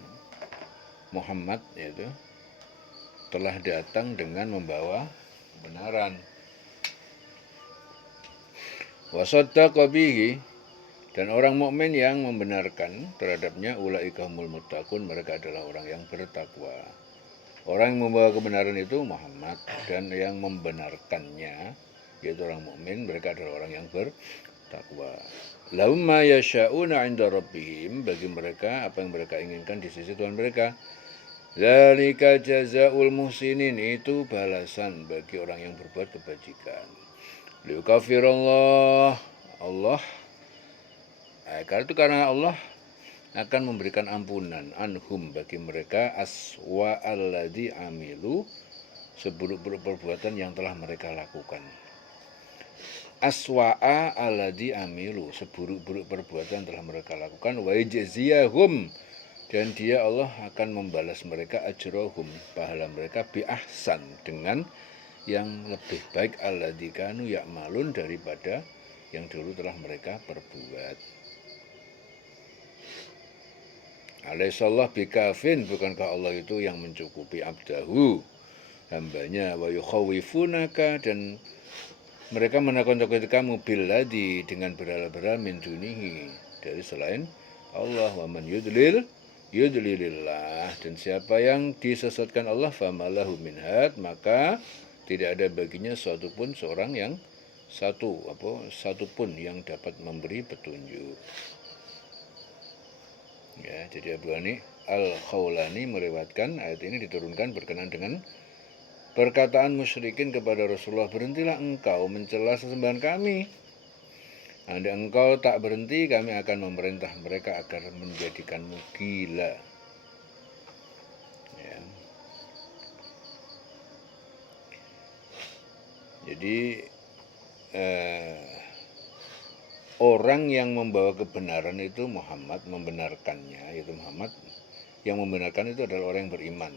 Muhammad itu telah datang dengan membawa kebenaran. Wa saddaqa bihi, dan orang mukmin yang membenarkan terhadapnya, ulaika humul muttaqun, mereka adalah orang yang bertakwa. Orang yang membawa kebenaran itu Muhammad, dan yang membenarkannya yaitu orang mukmin, mereka adalah orang yang bertakwa. Lahum ma yasha'una 'inda rabbihim, bagi mereka apa yang mereka inginkan di sisi Tuhan mereka. Dzalika jazaa'ul muhsinin, itu balasan bagi orang yang berbuat kebajikan. Liukafirallah, Allah, karena Allah akan memberikan ampunan anhum, bagi mereka, aswa alladzi amilu, seburuk-buruk perbuatan yang telah mereka lakukan. Aswa'a alladzi amilu, seburuk-buruk perbuatan telah mereka lakukan. Wa yajziyahum, dan dia Allah akan membalas mereka, ajrohum, pahala mereka, bi ahsan, dengan yang lebih baik, alladzi kanu ya'malun, daripada yang dulu telah mereka perbuat. Alaihissallah bikafin, bukankah Allah itu yang mencukupi abdahu, hambanya, wa yukhawifunaka, dan mereka menakut-nakuti kamu, billadzi, dengan berhala-berhala, min dunihi, dari selain Allah. Wa man yudlilillah, dan siapa yang disesatkan Allah, famalahu min had, maka tidak ada baginya satupun yang dapat memberi petunjuk. Ya, jadi Abu Hani Al-Khawlani meriwayatkan ayat ini diturunkan berkenaan dengan perkataan musyrikin kepada Rasulullah, berhentilah engkau mencela sesembahan kami. Andai engkau tak berhenti, kami akan memerintah mereka agar menjadikanmu gila. Ya. Jadi orang yang membawa kebenaran itu Muhammad, membenarkannya yaitu Muhammad. Yang membenarkan itu adalah orang yang beriman.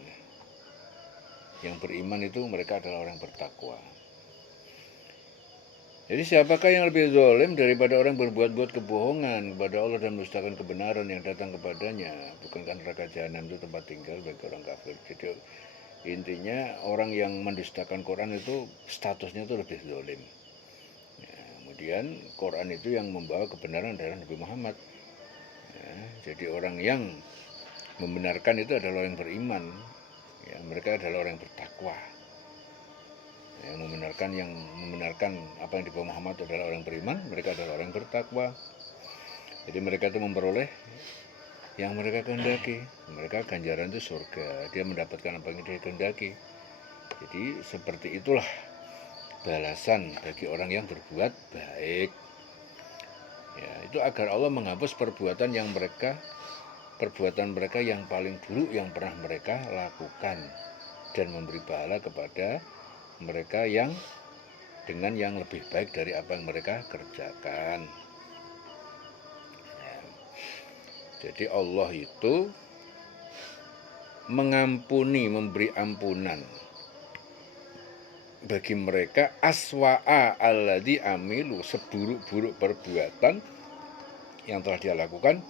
Yang beriman itu mereka adalah orang bertakwa. Jadi siapakah yang lebih zalim daripada orang berbuat-buat kebohongan kepada Allah dan mendustakan kebenaran yang datang kepadanya? Bukankah neraka jahanam itu tempat tinggal bagi orang kafir? Jadi intinya orang yang mendustakan Quran itu statusnya itu lebih zalim. Ya, kemudian Quran itu yang membawa kebenaran adalah Nabi Muhammad. Ya, jadi orang yang membenarkan itu adalah orang yang beriman. Ya, mereka adalah orang yang bertakwa. Yang membenarkan apa yang dibawa Muhammad adalah orang beriman, mereka adalah orang bertakwa. Jadi mereka itu memperoleh yang mereka kehendaki. Mereka ganjaran itu surga, dia mendapatkan apa yang dia kehendaki. Jadi seperti itulah balasan bagi orang yang berbuat baik. Ya, itu agar Allah menghapus perbuatan mereka yang paling buruk yang pernah mereka lakukan dan memberi pahala kepada mereka yang dengan yang lebih baik dari apa yang mereka kerjakan. Ya. Jadi Allah itu mengampuni, memberi ampunan bagi mereka aswa'a alladzi amilu, seburuk-buruk perbuatan yang telah dia lakukan,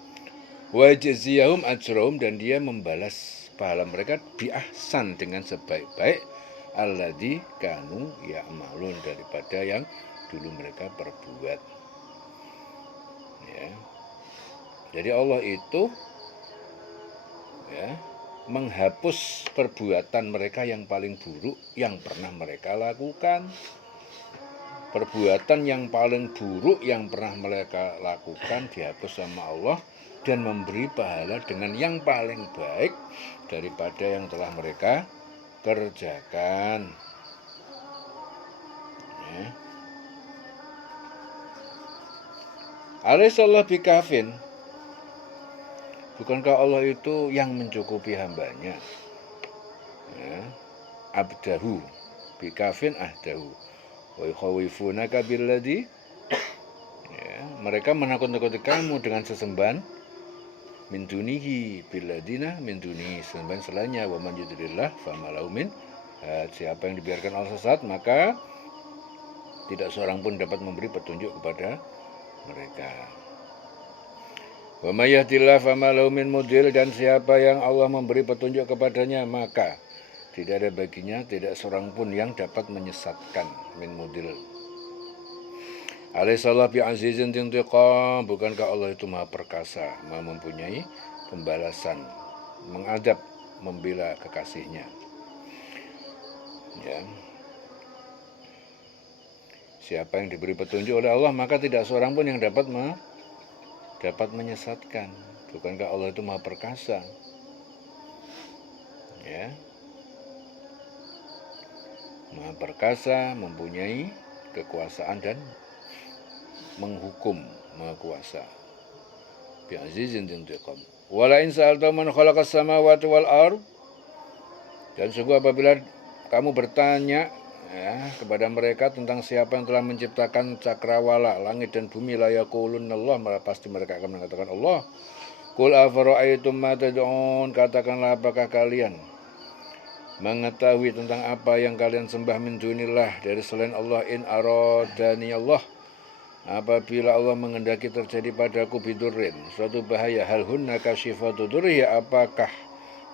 wa jaziyahum ajrahum, dan dia membalas pahala mereka bi ahsan, dengan sebaik-baik alladzi kanu ya'malun, daripada yang dulu mereka perbuat. Ya. Jadi Allah itu ya menghapus perbuatan mereka yang paling buruk yang pernah mereka lakukan. Perbuatan yang paling buruk yang pernah mereka lakukan dihapus sama Allah dan memberi pahala dengan yang paling baik daripada yang telah mereka kerjakan. Ya. Alaihissallah bikafin, bukankah Allah itu yang mencukupi hambanya? Ya. Abdahu bikafin ahdahu wa yukhawifunaka billadhi, ya, mereka menakut-nakuti kamu dengan sesembahan min dunihi billadina min dunihi, sesembahan selainnya. Wa man yudlillah fama lahu min had, siapa yang dibiarkan Allah sesat maka tidak seorang pun dapat memberi petunjuk kepada mereka. Wa may yahdillah fama lahu min mudil, dan siapa yang Allah memberi petunjuk kepadanya maka tidak ada baginya tidak seorang pun yang dapat menyesatkan. Min mudil. Alaihissallah bi azizin tintiqam, bukankah Allah itu maha perkasa, maha mempunyai pembalasan, mengadab, membela kekasihnya. Ya. Siapa yang diberi petunjuk oleh Allah maka tidak seorang pun yang dapat menyesatkan. Bukankah Allah itu maha perkasa? Ya. Maha perkasa, mempunyai kekuasaan dan menghukum, maha kuasa. Bi azizin tintiqam. Wala in sa'alta man khalaqas samawati wal ard, dan sungguh apabila kamu bertanya kepada mereka tentang siapa yang telah menciptakan cakrawala, langit dan bumi, la yaqulunna Allah, pasti mereka akan mengatakan Allah. Qul afara'aytum ma tad'un, katakanlah apakah kalian mengetahui tentang apa yang kalian sembah min dunillah, dari selain Allah, in aradani Allah, apabila Allah mengendaki terjadi padaku bidurrin, suatu bahaya, hal hunna kasyifatu durri, apakah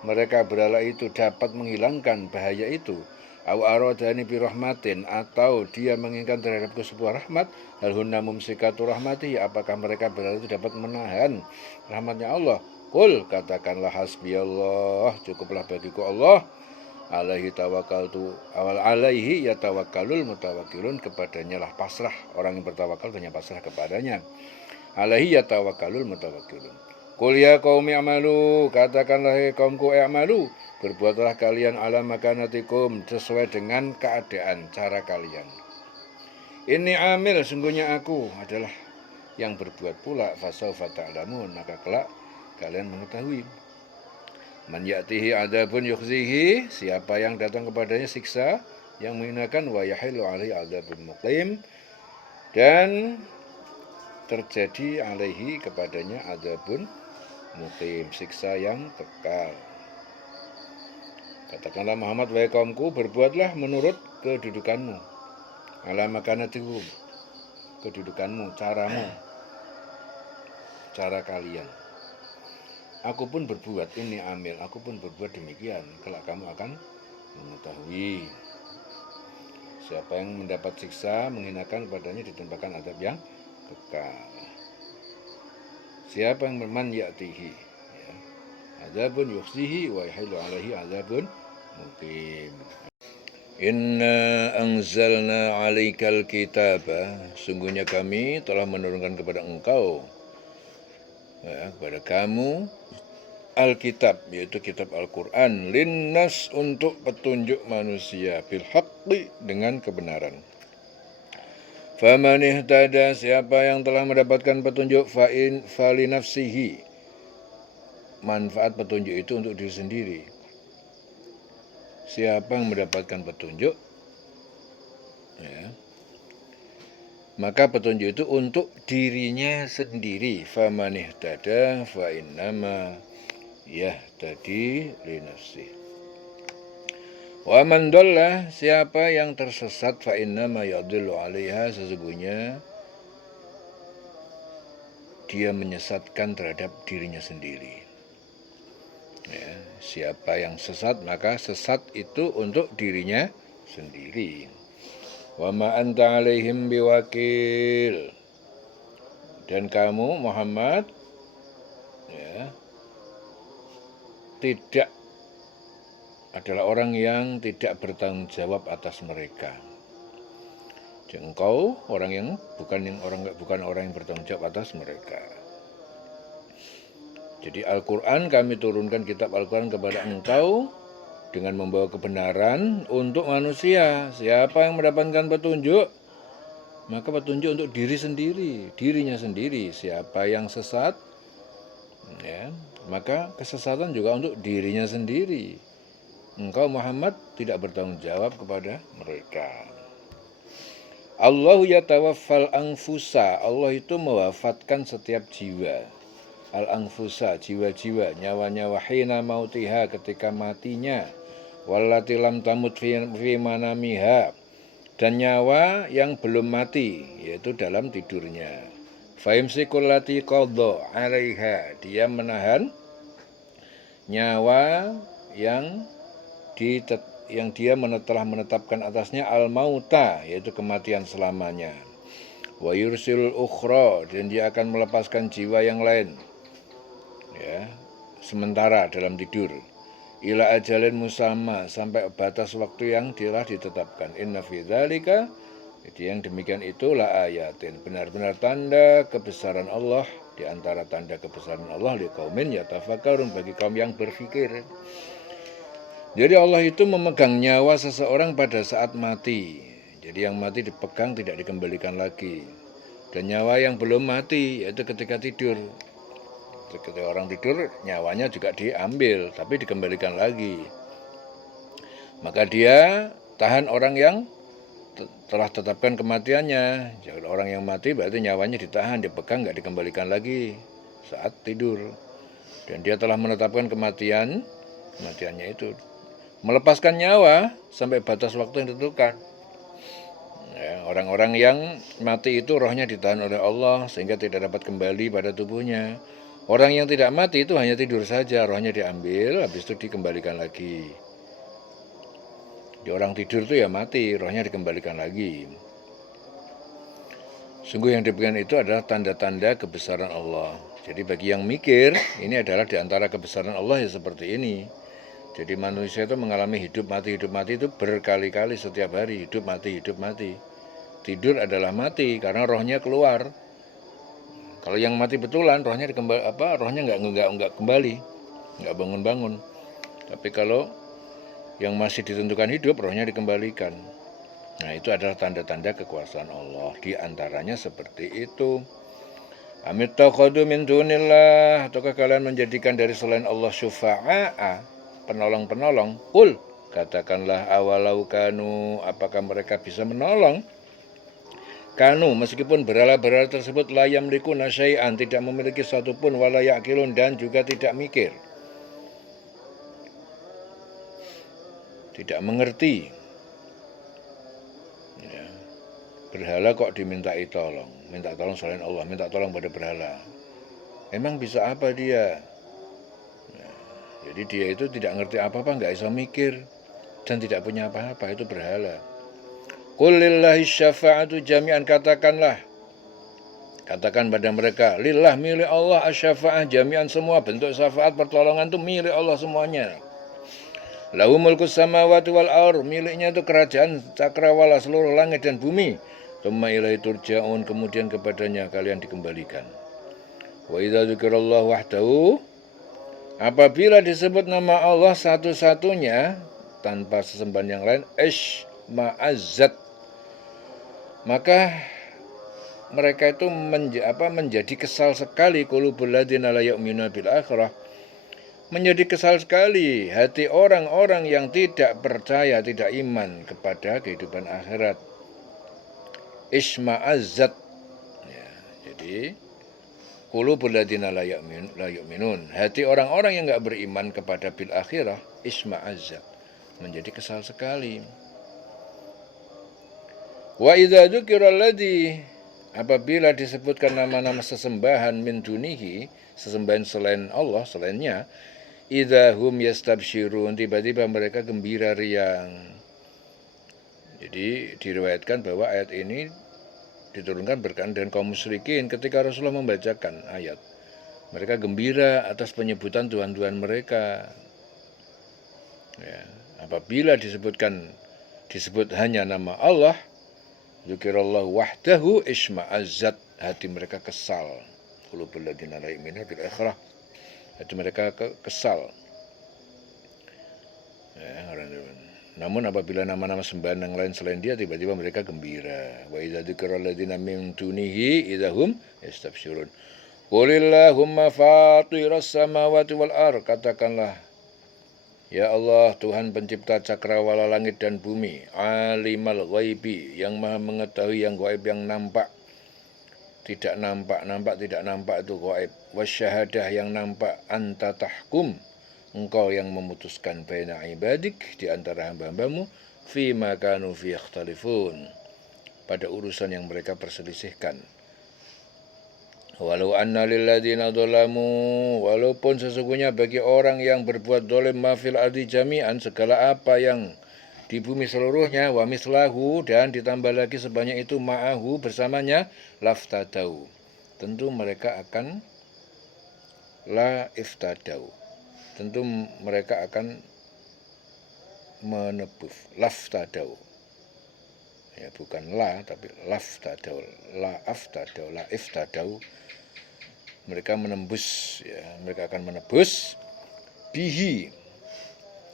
mereka berhala itu dapat menghilangkan bahaya itu? Aw aradani birahmatin, atau dia menginginkan terhadapku sebuah rahmat, hal hunna mumsikatu rahmati, apakah mereka berhala itu dapat menahan rahmatnya Allah? Qul, katakanlah hasbiyallah, cukuplah bagiku Allah, alaihi tawakkaltu, awal alaihi yatawakkalul mutawakkilun, kepadanya lah pasrah orang yang bertawakal, banyak pasrah kepadanya. Alaihi yatawakkalul mutawakkilun. Qul ya qaumi i'malu, katakanlah hai kaumku, i'malu, berbuatlah kalian ala makanatikum, sesuai dengan keadaan cara kalian. Ini amil, sungguhnya aku adalah yang berbuat pula, fasaufa ta'lamun, maka kelak kalian mengetahui. Man ya'tihi adabun yukhzihi, siapa yang datang kepadanya siksa yang menghinakan, wa yahilu alaihi adabun muqim, dan terjadi alaihi kepadanya adzabun muqim, siksa yang kekal. Katakanlah Muhammad, wahai kaumku, berbuatlah menurut kedudukanmu, ala makanatihum, kedudukanmu, caramu, cara kalian. Aku pun berbuat, ini amil, aku pun berbuat demikian. Kelak kamu akan mengetahui. Siapa yang mendapat siksa, menghinakan padanya ditimpakan azab yang kekal. Siapa yang man ya'tihi, ya, azabun yukhzihi wa yahilu alaihi azabun muqim. Inna anzalna 'alaikal kitaba, sungguhnya kami telah menurunkan kepada engkau, ya, kepada kamu, Alkitab, yaitu kitab Al-Quran, linnas, untuk petunjuk manusia, bil haqqi, dengan kebenaran. Faman ihtada, siapa yang telah mendapatkan petunjuk, fali nafsihi, manfaat petunjuk itu untuk diri sendiri. Siapa yang mendapatkan petunjuk, ya, maka petunjuk itu untuk dirinya sendiri. Faman ihtada fa innama yahtadi li nafsi. Wa man dhalla, siapa yang tersesat, fa innama yadhillu 'alaiha, sesungguhnya dia menyesatkan terhadap dirinya sendiri. Ya, siapa yang sesat, maka sesat itu untuk dirinya sendiri. Wa ma anta 'alaihim biwakil, dan kamu Muhammad, ya, tidak adalah orang yang tidak bertanggung jawab atas mereka. Jadi engkau orang yang bukan orang yang bertanggung jawab atas mereka. Jadi Al-Quran, kami turunkan kitab Al-Quran kepada engkau dengan membawa kebenaran untuk manusia. Siapa yang mendapatkan petunjuk, maka petunjuk untuk diri sendiri, dirinya sendiri. Siapa yang sesat, ya, maka kesesatan juga untuk dirinya sendiri. Engkau Muhammad tidak bertanggung jawab kepada mereka. Allahu yatawaffal anfusa, Allah itu mewafatkan setiap jiwa. Al-anfusa, jiwa-jiwa, nyawa-nyawa, hina mautiha, ketika matinya. Wallati lam tamut fi manamiha, dan nyawa yang belum mati, yaitu dalam tidurnya. Fayimsikul lati qadha 'alaiha, dia menahan nyawa yang dia telah menetapkan atasnya al-mauta, yaitu kematian selamanya. Wa yursil ukhra, dan dia akan melepaskan jiwa yang lain, ya, sementara dalam tidur. Ila ajalin musamma, sampai batas waktu yang telah ditetapkan. Inna fi dzalika, jadi yang demikian itulah ayatin, benar-benar tanda kebesaran Allah, di antara tanda kebesaran Allah, liqaumin yatafakkarun, bagi kaum yang berpikir. Jadi Allah itu memegang nyawa seseorang pada saat mati. Jadi yang mati dipegang, tidak dikembalikan lagi. Dan nyawa yang belum mati, yaitu ketika tidur. Ketika orang tidur, nyawanya juga diambil, tapi dikembalikan lagi. Maka dia tahan orang yang telah tetapkan kematiannya. Jadi orang yang mati berarti nyawanya ditahan, dipegang, nggak dikembalikan lagi saat tidur. Dan dia telah menetapkan kematiannya itu. Melepaskan nyawa sampai batas waktu yang ditentukan. Ya, orang-orang yang mati itu rohnya ditahan oleh Allah sehingga tidak dapat kembali pada tubuhnya. Orang yang tidak mati itu hanya tidur saja, rohnya diambil, habis itu dikembalikan lagi. Di orang tidur itu ya mati, rohnya dikembalikan lagi. Sungguh yang demikian itu adalah tanda-tanda kebesaran Allah. Jadi bagi yang mikir, ini adalah di antara kebesaran Allah ya seperti ini. Jadi manusia itu mengalami hidup mati itu berkali-kali setiap hari, hidup mati. Tidur adalah mati karena rohnya keluar. Kalau yang mati betulan, rohnya nggak kembali, nggak bangun-bangun. Tapi kalau yang masih ditentukan hidup, rohnya dikembalikan. Nah, itu adalah tanda-tanda kekuasaan Allah. Di antaranya seperti itu. Amittakhadhu min dunillah, ataukah kalian menjadikan dari selain Allah syufa'a, penolong-penolong? Qul, katakanlah, awalau kanu, apakah mereka bisa menolong? Kanu, meskipun berhala-berhala tersebut la yamlikuna syai'an, tidak memiliki satupun, wala ya'qilun, dan juga tidak mikir, tidak mengerti. Ya. Berhala kok dimintai tolong, minta tolong selain Allah, minta tolong pada berhala. Emang bisa apa dia? Ya. Jadi dia itu tidak ngerti apa-apa, nggak bisa mikir, dan tidak punya apa-apa, itu berhala. Qul lillahi syafa'atu jami'an, katakan pada mereka, lillah, milik Allah, asyafa'ah jami'an, semua bentuk syafaat pertolongan itu milik Allah semuanya. Lahu mulkus samawati wal ar, miliknya itu kerajaan cakrawala seluruh langit dan bumi. Tsumma ilaihi turja'un, kemudian kepadanya kalian dikembalikan. Wa idza dzikrallahu wahdahu, apabila disebut nama Allah satu-satunya tanpa sesembahan yang lain, ma'azzat, maka mereka itu menjadi kesal sekali, qulubul ladzina la yu'minuna bil akhirah, menjadi kesal sekali hati orang-orang yang tidak percaya, tidak iman kepada kehidupan akhirat. Isma'azzat, ya, jadi qulubul ladzina la yu'minun, hati orang-orang yang enggak beriman kepada bil akhirah, isma'azzat, menjadi kesal sekali. Wa idza dzukira alladzi, apabila disebutkan nama-nama sesembahan min dunihi, sesembahan selain Allah, selainnya, idza hum yastabsyirun, tiba-tiba mereka gembira riang. Jadi diriwayatkan bahwa ayat ini diturunkan berkenaan dengan kaum musyrikin ketika Rasulullah membacakan ayat. Mereka gembira atas penyebutan Tuhan-Tuhan mereka. Ya, apabila disebut hanya nama Allah, dzikirallahu wahdahu, isma'azzat, hati mereka kesal. Qulubul ladzina la yu'minuna bil akhirah, hati mereka kesal. Ya, namun apabila nama-nama sembahan yang lain selain dia, tiba-tiba mereka gembira. Wa idza dzikral ladzina min dunihi idahum yastabsyirun. Qulillahumma fatiras samawati wal ar, katakanlah, ya Allah, Tuhan pencipta cakrawala langit dan bumi, alimal ghaibi, yang maha mengetahui yang gaib, yang nampak, tidak nampak, tidak nampak itu gaib, wasyahadah, yang nampak, anta tahkum, engkau yang memutuskan baina ibadik, di antara hamba-hambamu, fima kanu fi yakhtalifun, pada urusan yang mereka perselisihkan. Walau anna lilladzina dzalamu, walaupun sesungguhnya bagi orang yang berbuat zalim, ma fil ardi jami'an, segala apa yang di bumi seluruhnya, wa mislahu, dan ditambah lagi sebanyak itu, ma'ahu, bersamanya, laftadau, tentu mereka akan tentu mereka akan menebus, laftadau, ya, bukan la tapi laftadau, la aftadau, la iftadau, mereka menembus, ya, mereka akan menebus bihi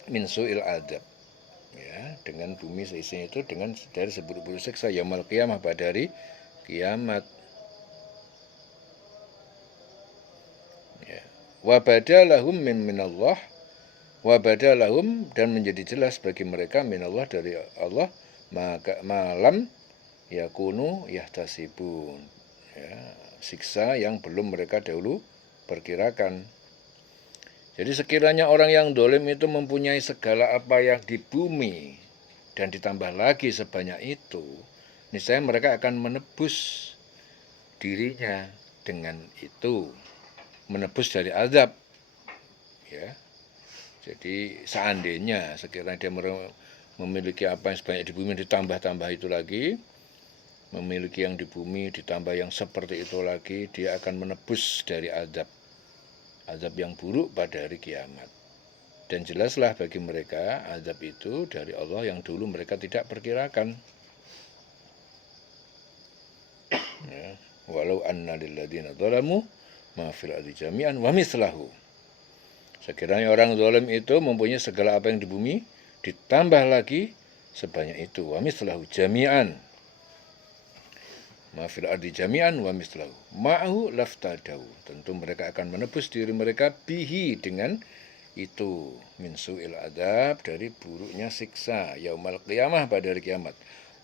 min su'il adab, ya, dengan bumi seisinya itu, dengan dari seburuk-buruk siksa yaumul qiyamah, pada hari kiamat. Ya. Wa badalahum minallah, wa badalahum, dan menjadi jelas bagi mereka minallah, dari Allah, maka malam yakunu yahtasibun, ya, siksa yang belum mereka dahulu perkirakan. Jadi sekiranya orang yang dolim itu mempunyai segala apa yang di bumi dan ditambah lagi sebanyak itu, niscaya mereka akan menebus dirinya dengan itu, menebus dari azab. Ya. Jadi seandainya sekiranya dia memiliki apa yang sebanyak di bumi, ditambah-tambah itu lagi, memiliki yang di bumi ditambah yang seperti itu lagi, dia akan menebus dari azab yang buruk pada hari kiamat. Dan jelaslah bagi mereka azab itu dari Allah yang dulu mereka tidak perkirakan. Ya. Walau anna lilladzina dzalamu ma fil ardi jami'an wa mislahu, sekiranya orang zalim itu mempunyai segala apa yang di bumi ditambah lagi sebanyak itu, wa mislahu jami'an, ma fil ardi jami'an wa mislahu ma'ahu laftadau, tentu mereka akan menebus diri mereka bihi, dengan itu, min su'il adab, dari buruknya siksa, yaumal qiyamah, pada hari kiamat.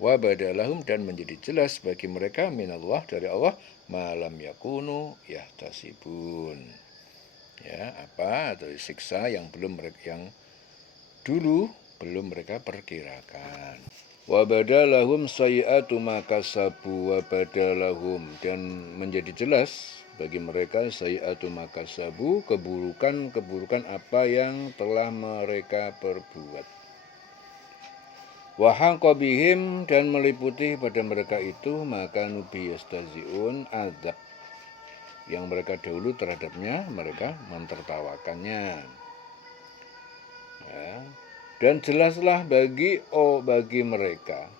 wa badalahum dan menjadi jelas bagi mereka minallah dari Allah malam yakunu yahtasibun. Ya, apa atau siksa yang dulu belum mereka perkirakan. Wa badalahum sayyi'atu ma kasabu wa badalahum dan menjadi jelas bagi mereka sayyi'atu ma kasabu keburukan apa yang telah mereka perbuat. Wa haqa bihim dan meliputi pada mereka itu maka nubi yastaziun azab yang mereka dahulu terhadapnya mereka mentertawakannya. Ya. Dan jelaslah bagi mereka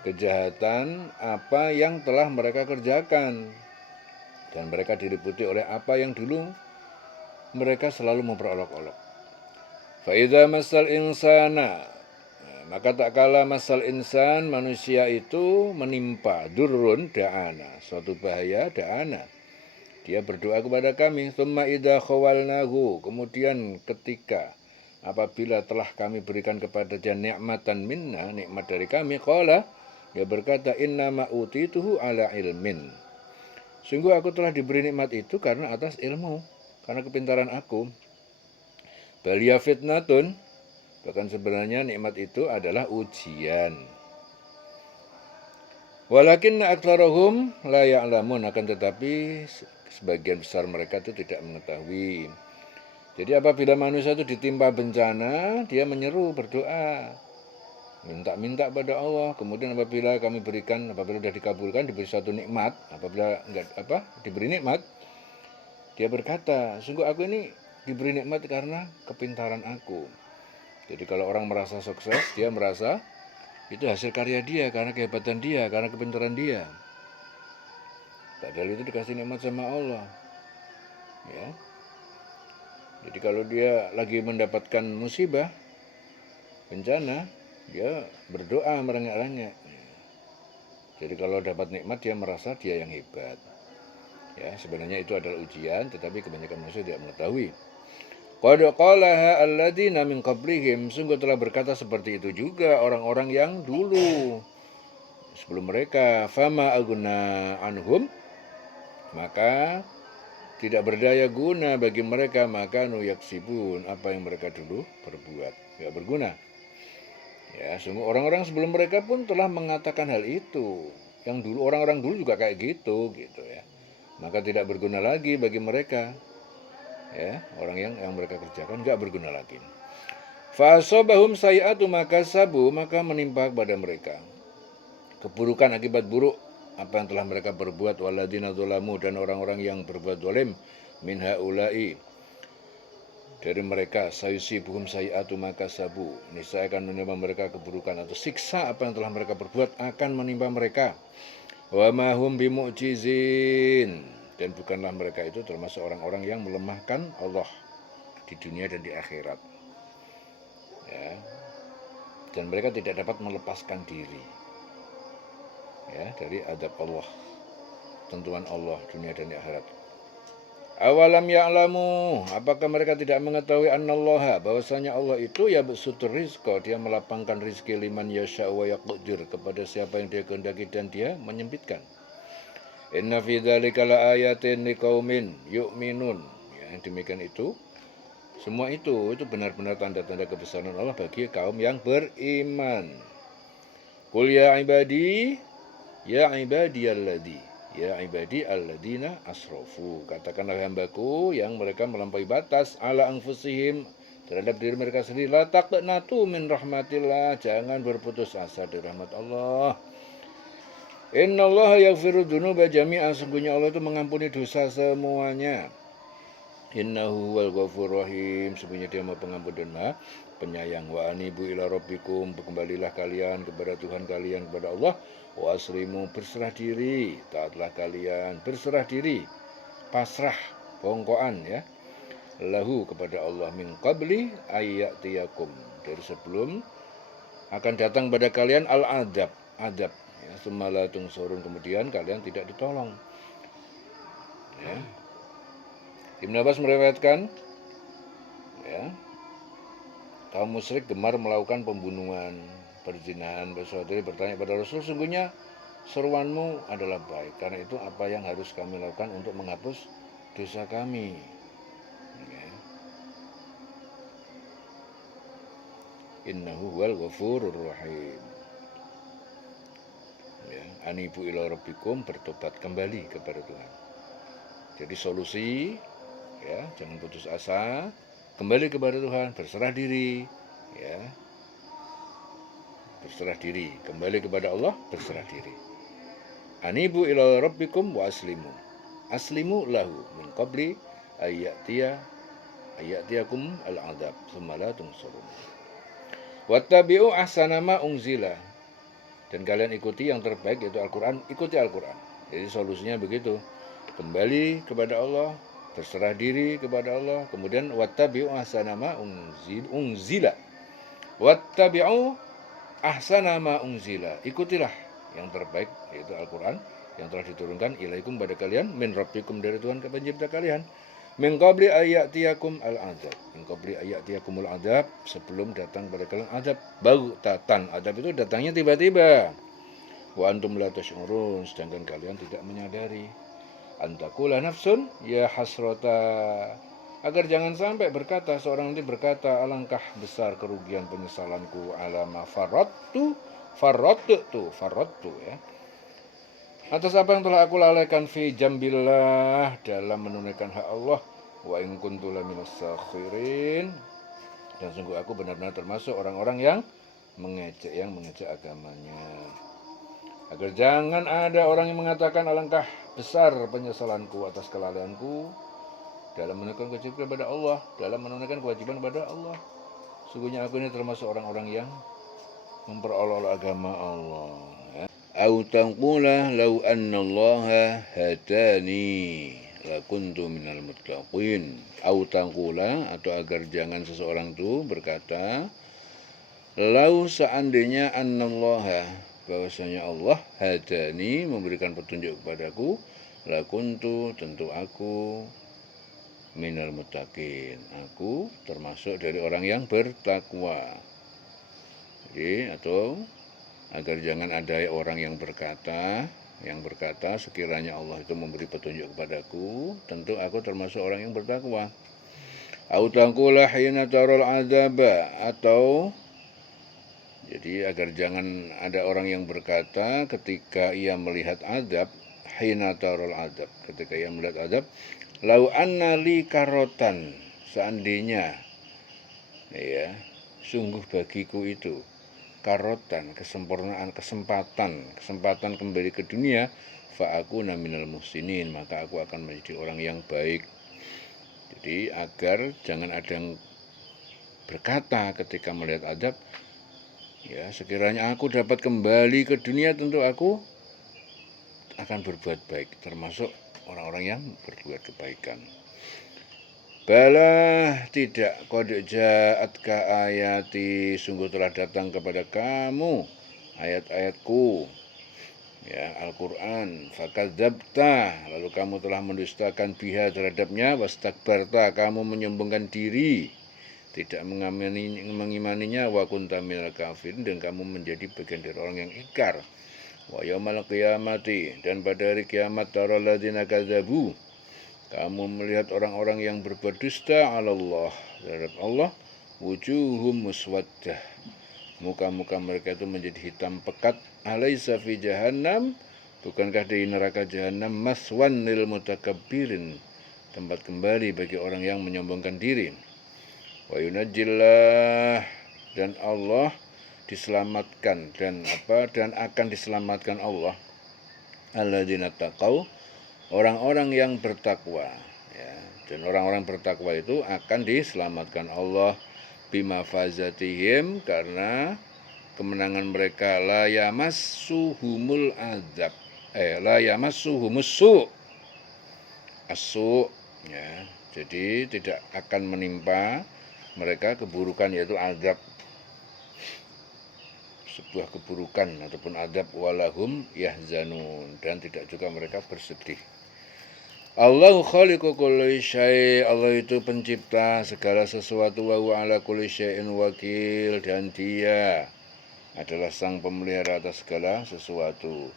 kejahatan apa yang telah mereka kerjakan dan mereka diliputi oleh apa yang dulu mereka selalu memperolok-olok. Fa idza masal insana maka tak kala masal insan manusia itu menimpa durrun da'ana suatu bahaya da'ana dia berdoa kepada kami tsumma idza khawalnahu kemudian ketika apabila telah kami berikan kepada dia nikmatan minna nikmat dari kami qala dia berkata innama utituhu ala ilmin sungguh aku telah diberi nikmat itu karena atas ilmu karena kepintaran aku baliya fitnatun bahkan sebenarnya nikmat itu adalah ujian. Walakinna aktsarahum la ya'lamun akan tetapi sebagian besar mereka itu tidak mengetahui. Jadi apabila manusia itu ditimpa bencana, dia menyeru berdoa, minta pada Allah. Kemudian apabila sudah dikabulkan, diberi suatu nikmat, apabila diberi nikmat, dia berkata, sungguh aku ini diberi nikmat karena kepintaran aku. Jadi kalau orang merasa sukses, dia merasa itu hasil karya dia, karena kehebatan dia, karena kepintaran dia. Padahal itu dikasih nikmat sama Allah. Ya. Jadi kalau dia lagi mendapatkan musibah, bencana, dia berdoa merengek-rengek. Jadi kalau dapat nikmat dia merasa dia yang hebat. Ya, sebenarnya itu adalah ujian, tetapi kebanyakan manusia tidak mengetahui. Qad qalaha alladziina min qablihim sungguh telah berkata seperti itu juga orang-orang yang dulu sebelum mereka fama aguna anhum maka tidak berdaya guna bagi mereka maka nuyaksibun apa yang mereka dulu berbuat tidak berguna. Ya, sungguh orang-orang sebelum mereka pun telah mengatakan hal itu. Yang dulu orang-orang dulu juga kayak gitu ya. Maka tidak berguna lagi bagi mereka. Ya, orang yang mereka kerjakan enggak berguna lagi. Fa asabahum sayi'atu makasabu maka menimpa kepada mereka keburukan akibat buruk apa yang telah mereka perbuat waladina zalamu dan orang-orang yang berbuat zalim min haula'i dari mereka sayusibuhum sayi'atu makasabu niscaya akan menimpa mereka keburukan atau siksa apa yang telah mereka perbuat akan menimpa mereka wa ma hum bimu'jizin dan bukanlah mereka itu termasuk orang-orang yang melemahkan Allah di dunia dan di akhirat. Ya. Dan mereka tidak dapat melepaskan diri ya dari adab Allah, tentuan Allah dunia dan di akhirat. Awalam ya'lamu apakah mereka tidak mengetahui annallaha bahwasanya Allah itu ya basutur rizqa dia melapangkan rizki liman yasha wa yaqdir kepada siapa yang dia kehendaki dan dia menyempitkan. Inna fi dzalika laayatin liqaumin yu'minun. Ya, demikian itu. Semua itu benar-benar tanda-tanda kebesaran Allah bagi kaum yang beriman. Qul ya ibadi alladzina asrafu. Katakanlah hambaku yang mereka melampaui batas ala anfusihim terhadap diri mereka sendiri. La taqnatu min rahmatillah. Jangan berputus asa dari rahmat Allah. Innallaha yaghfiru dzunuba jami'an sungguhnya Allah itu mengampuni dosa semuanya. Innahu huwal ghafurur rahim sungguhnya dia Maha Pengampun dan Maha Penyayang. Wa anibu ila rabbikum berkembalilah kalian kepada Tuhan kalian kepada Allah. Wa aslimu berserah diri taatlah kalian berserah diri pasrah bongkoan ya lahu kepada Allah min qabli ayyatiyakum dari sebelum akan datang pada kalian al-adab ya, sumalatung surun kemudian kalian tidak ditolong. Ya. Ibn Abbas meriwayatkan, ya, kaum musyrik gemar melakukan pembunuhan, perzinahan, sesuatu ini bertanya pada Rasul, sungguhnya seruanmu adalah baik. Karena itu apa yang harus kami lakukan untuk menghapus dosa kami? Ya. Innahu huwal ghafurur rahim. Ya, anibu ila rabbikum, bertobat kembali kepada Tuhan. Jadi solusi, ya, jangan putus asa, kembali kepada Tuhan, berserah diri, ya, berserah diri, kembali kepada Allah, berserah diri. Anibu ila rabbikum wa aslimu lahu min qabli ayatiyakum al-adab tsumma la tunsarun. Wattabi'u ahsana ma unzila, dan kalian ikuti yang terbaik yaitu Al-Quran, ikuti Al-Quran. Jadi solusinya begitu, kembali kepada Allah, berserah diri kepada Allah, kemudian wattabi'u ahsana ma unzila, wattabi'u ahsana ma unzila, ikutilah yang terbaik yaitu Al-Quran yang telah diturunkan ilaikum pada kalian, min rabbikum, dari Tuhan pencipta kalian, min qabli ayatiyakum al-adab, min qabli ayatiyakumul adab, sebelum datang pada kalian adab, baghtatan. Adab itu datangnya tiba-tiba. Wa antum la tash'urun, sedangkan kalian tidak menyadari. Antakula nafsun ya hasrata, agar jangan sampai berkata, seorang nanti berkata, alangkah besar kerugian penyesalanku ala ma farrattu ya, atas apa yang telah aku lalaikan fi jambillah, dalam menunaikan hak Allah, wa in kuntu laminas sakhirin, dan sungguh aku benar-benar termasuk orang-orang yang mengejek agamanya. Agar jangan ada orang yang mengatakan alangkah besar penyesalanku atas kelalaianku dalam menunaikan kewajiban kepada Allah, dalam menunaikan kewajiban kepada Allah. Sungguhnya aku ini termasuk orang-orang yang memperolok agama Allah. Au taqula law anna Allah hadani lakuntu minal muttaqin. Au taqula, atau agar jangan seseorang itu berkata, lau seandainya annallaha, bahwasanya Allah hadani, memberikan petunjuk kepadaku, lakuntu, tentu aku minal muttaqin, aku termasuk dari orang yang bertakwa. Jadi, atau agar jangan ada orang yang berkata sekiranya Allah itu memberi petunjuk kepadaku, tentu aku termasuk orang yang bertakwa. Au taqula hina taral adzaba, atau jadi agar jangan ada orang yang berkata ketika ia melihat azab, hina taral adzab, ketika ia melihat azab, lau anna li karotan, seandainya, ya, sungguh bagiku itu karotan, kesempurnaan, kesempatan kembali ke dunia, fa aku naminal muhsinin, maka aku akan menjadi orang yang baik. Jadi agar jangan ada yang berkata ketika melihat azab, ya, sekiranya aku dapat kembali ke dunia, tentu aku akan berbuat baik, termasuk orang-orang yang berbuat kebaikan. Bala, tidak, qad ja'atka ayati, sungguh telah datang kepada kamu ayat-ayatku, ya, Al-Quran. Fakadzabta, lalu kamu telah mendustakan biha terhadapnya, wastakbarta, kamu menyombongkan diri, tidak mengimaninya, wa kunta minal kafirin, dan kamu menjadi bagian dari orang yang ingkar. Wa yaumal qiyamati, dan pada hari kiamat, taral ladzina kadzabu, kamu melihat orang-orang yang berbuat dusta Allah, terhadap Allah, wujuhum muswaddah, muka-muka mereka itu menjadi hitam pekat, alaisa fi jahannam, bukankah di neraka jahannam, maswan lil mutakabbirin, tempat kembali bagi orang yang menyombongkan diri. Wa yunajjillah, dan Allah diselamatkan, dan akan diselamatkan Allah, alladzina taqau, orang-orang yang bertakwa, ya, dan orang-orang bertakwa itu akan diselamatkan Allah, bima fazatihim, karena kemenangan mereka, la yamassuhumul azab, la yamassuhumus su, as-su, ya, jadi tidak akan menimpa mereka keburukan, yaitu azab, sebuah keburukan ataupun azab, walahum yahzanun, dan tidak juga mereka bersedih. Allahu khaliqu kulli syai', Allah itu pencipta segala sesuatu, wa huwa ala kulli syai'in wakil, dan Dia adalah sang pemelihara atas segala sesuatu.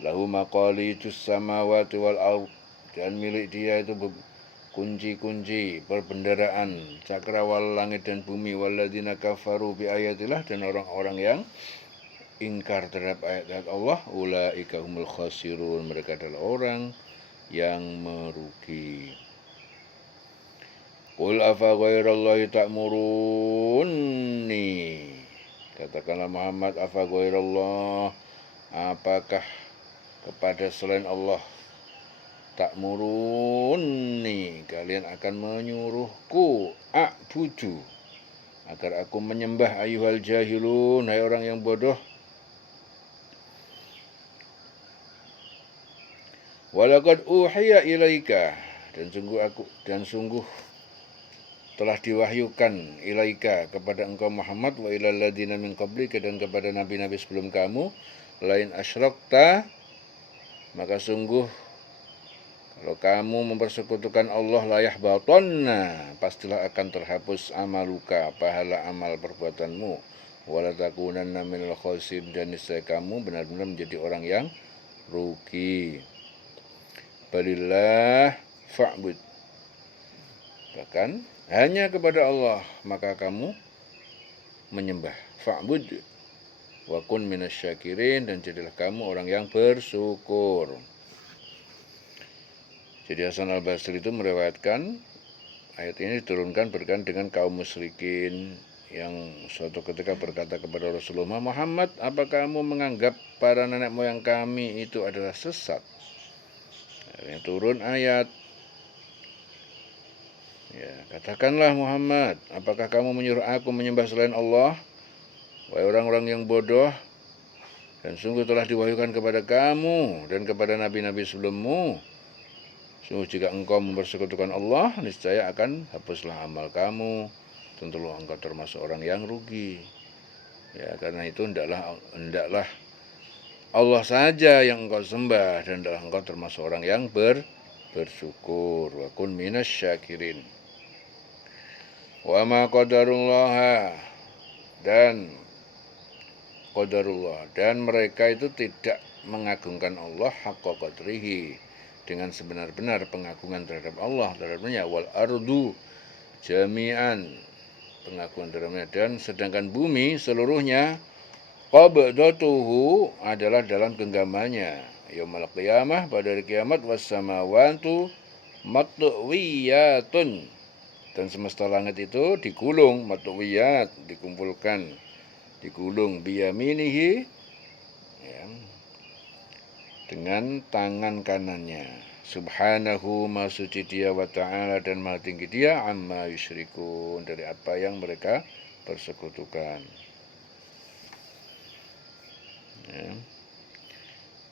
Lahu maqalidus samawati wal ard, dan milik dia itu kunci-kunci perbendaraan cakrawala langit dan bumi. Walladzina kafaru bi ayatillah, dan orang-orang yang ingkar terhadap ayat-ayat Allah, ulaika humul khasirun, mereka adalah orang yang merugi. Qul afa ghairallahi ta'muruni, katakanlah Muhammad, afa ghairallah, apakah kepada selain Allah, ta'muruni, kalian akan menyuruhku, a'budu, agar aku menyembah, ayyuhal jahilun, hai orang yang bodoh. Walaqad uhiya ilaika, dan sungguh telah diwahyukan ilaika, kepada engkau Muhammad, wa ilal ladzina min qablika, dan kepada nabi-nabi sebelum kamu, lain asyrakta, maka sungguh kalau kamu mempersekutukan Allah, layah batonna, pastilah akan terhapus amaluka, pahala amal perbuatanmu, wala takunanna minal khasirin, dan niscaya kamu benar-benar menjadi orang yang rugi. Balillah fa'bud, bahkan hanya kepada Allah maka kamu menyembah. Fa'bud wa kun minasyakirin, dan jadilah kamu orang yang bersyukur. Jadi Hasan al-Basri itu meriwayatkan ayat ini diturunkan berkaitan dengan kaum musyrikin yang suatu ketika berkata kepada Rasulullah, Muhammad, apa kamu menganggap para nenek moyang kami itu adalah sesat? Akhirnya turun ayat, ya, katakanlah Muhammad, apakah kamu menyuruh aku menyembah selain Allah? Wahai orang-orang yang bodoh, dan sungguh telah diwahyukan kepada kamu dan kepada nabi-nabi sebelummu, sungguh jika engkau mempersekutukan Allah, niscaya akan hapuslah amal kamu, tentulah engkau termasuk orang yang rugi. Ya, karena itu hendaklah Allah saja yang engkau sembah, dan hendaklah engkau termasuk orang yang bersyukur. Wa kun minasyakirin. Wa ma qadarullah, dan qadarullah, dan mereka itu tidak mengagungkan Allah haqqa qadrihi, dengan sebenar-benar pengagungan terhadap Allah, terhadapnya. Wal ardu jami'an, pengagungan terhadapnya, dan sedangkan bumi seluruhnya, qabdatuhu, adalah dalam genggamannya, yaumul qiyamah, pada hari kiamat, was samawatu matwiyatun, dan semesta langit itu digulung, matwiyat, dikumpulkan, digulung, biyaminihi, ya, dengan tangan kanannya. Subhanahu, maha suci dia, wa ta'ala, dan maha tinggi dia, amma yusyrikun, dari apa yang mereka persekutukan. Ya.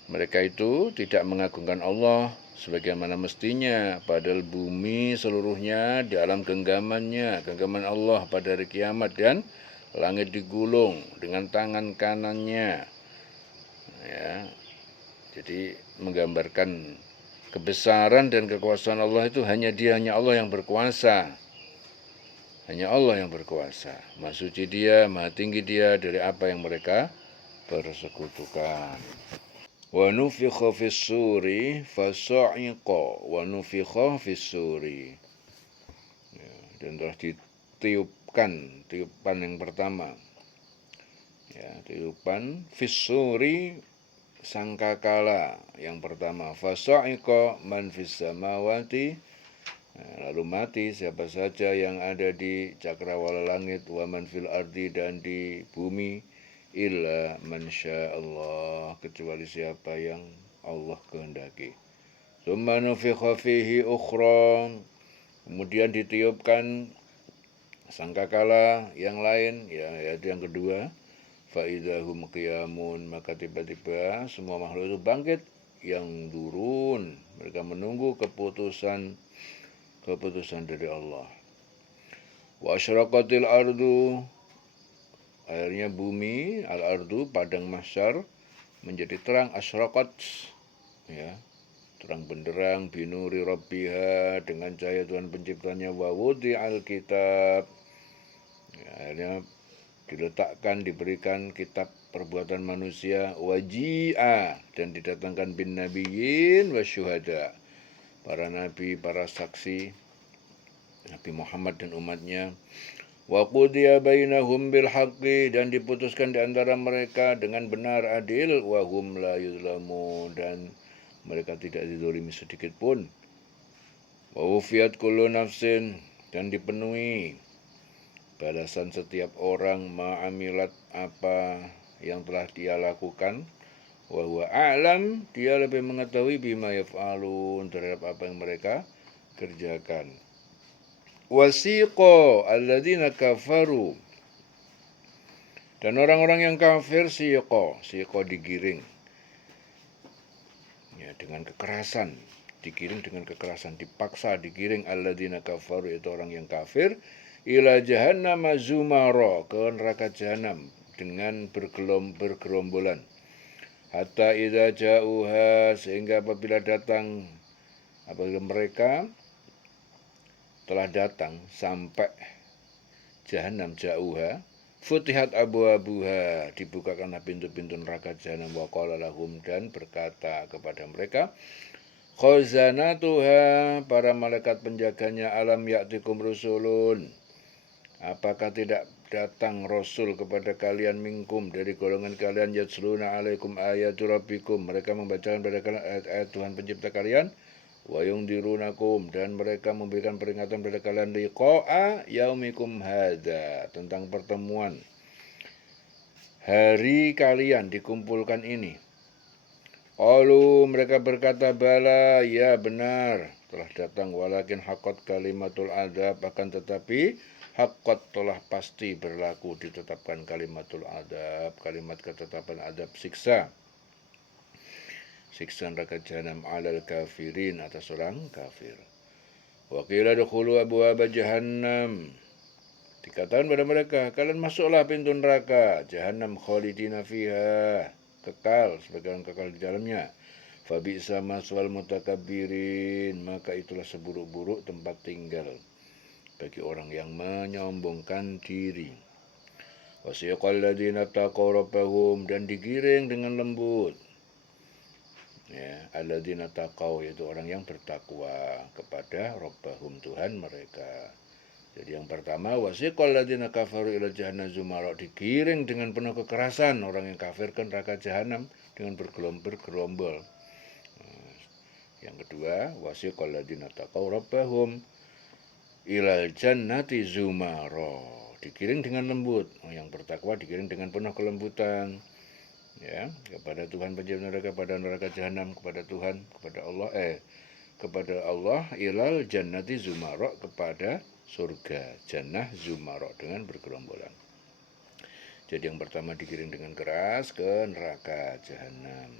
Mereka itu tidak mengagungkan Allah sebagaimana mestinya, padahal bumi seluruhnya di alam genggamannya, genggaman Allah pada hari kiamat, dan langit digulung dengan tangan kanannya. Ya, jadi menggambarkan kebesaran dan kekuasaan Allah itu hanya Allah yang berkuasa. Hanya Allah yang berkuasa. Maha suci dia, maha tinggi dia dari apa yang mereka persekutukan. Wa nufikha fis suri fasa'iqa, wa nufikha fis suri. Ya, dan telah ditiupkan, tiupan yang pertama. Ya, tiupan fis suri, sangkakala yang pertama. Fasa'iqa man fis samawati, lalu mati siapa saja yang ada di cakrawala langit, wa man fil ardi, dan di bumi, illa man Allah, kecuali siapa yang Allah kehendaki. Tsumma nufikha fihi ukhra, kemudian ditiupkan sangkakala yang lain, ya, yaitu yang kedua. Fa idzahum qiyamun, maka tiba-tiba semua makhluk itu bangkit, yang durun, mereka menunggu keputusan dari Allah. Wa asyraqatil ardu, akhirnya bumi, al-ardu, padang mahsyar, menjadi terang, asyraqat, ya, terang benderang, binuri rabbiha, dengan cahaya Tuhan penciptanya, wa wudi'al kitab, ya, akhirnya diletakkan, diberikan kitab perbuatan manusia, waji'a, dan didatangkan bin nabiyyin wasyuhada, para nabi, para saksi, Nabi Muhammad dan umatnya. Wa qudiya bainahum bil haqqi, dan diputuskan di antara mereka dengan benar adil, wa hum la yuzlamun, dan mereka tidak dizalimi sedikit pun. Wa wufiyat kullu nafsin, dan dipenuhi balasan setiap orang ma'amilat, apa yang telah dia lakukan. Wa huwa a'lam, dia lebih mengetahui bima yaf'alun, terhadap apa yang mereka kerjakan. Wasiqa alladzina kafaru, dan orang-orang yang kafir, siqa digiring, ya, dengan kekerasan, digiring dengan kekerasan, dipaksa digiring, alladzina kafaru, itu orang yang kafir, ila jahannam zumara, ke neraka jahanam dengan bergerombolan. Hatta idza ja'uha, sehingga apabila mereka telah datang sampai jahanam, ja'uha, futihat abwabuha, dibukakanlah pintu-pintu neraka jahanam, wa qala lahum, dan berkata kepada mereka, khazanatuha, para malaikat penjaganya, alam ya'tikum rusulun, apakah tidak datang rasul kepada kalian, minkum, dari golongan kalian, yatsluna alaikum ayatu rabbikum, mereka membacakan pada kalian ayat-ayat Tuhan pencipta kalian, wa yungdirunakum, dan mereka memberikan peringatan pada kalian, liqa'a yaumikum hadza, tentang pertemuan hari kalian dikumpulkan ini. Qalu, mereka berkata, bala, ya benar, telah datang, walakin haqqat kalimatul adab, akan tetapi haqqat, telah pasti berlaku, ditetapkan kalimatul adab, kalimat ketetapan adab, siksa neraka jahanam, alal kafirin, atas orang kafir. Wa qila dukhulu abwaaba jahannam, dikatakan pada mereka, kalian masuklah pintu neraka jahanam, khalidina fiha, kekal, sebagai orang kekal di dalamnya. Fa bi'sa maswal mutakabbirin, maka itulah seburuk-buruk tempat tinggal bagi orang yang menyombongkan diri. Wasiqal ladzina taqaw rabbahum, dan digiring dengan lembut, ya, alladzina taqaw, yaitu orang yang bertakwa kepada rabbahum, Tuhan mereka. Jadi yang pertama, wasiqal ladzina kafaru ila jahannam zumara, digiring dengan penuh kekerasan orang yang kafir ke neraka jahanam dengan bergerombol. Yang kedua, wasiqal ladzina taqaw rabbahum ilal jannati zumara, digiring dengan lembut. Yang bertakwa digiring dengan penuh kelembutan, ya, kepada Tuhan pencipta neraka, kepada neraka jahanam, kepada Tuhan, kepada Allah, ilal jannati zumara, kepada surga, jannah zumara, dengan bergerombolan. Jadi yang pertama digiring dengan keras ke neraka jahanam.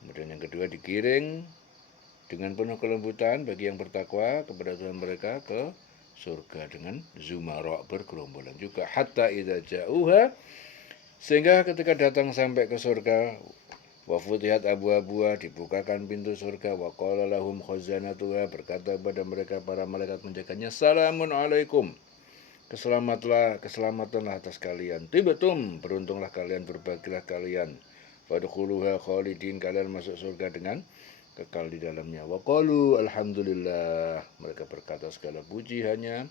Kemudian yang kedua digiring dengan penuh kelembutan bagi yang bertakwa kepada Tuhan mereka ke surga dengan zumara, bergerombolan juga. Hatta idza ja'uha, sehingga ketika datang sampai ke surga, wa futihat abwabuha, dibukakan pintu surga, wa qala lahum khazanatuha, berkata kepada mereka para malaikat penjaganya, salamun alaikum, keselamatanlah atas kalian, tibatum, beruntunglah kalian, berbahagialah kalian, fadkhuluha khalidin, kalian masuk surga dengan kekal di dalamnya. Wa qalu alhamdulillah, mereka berkata segala puji hanya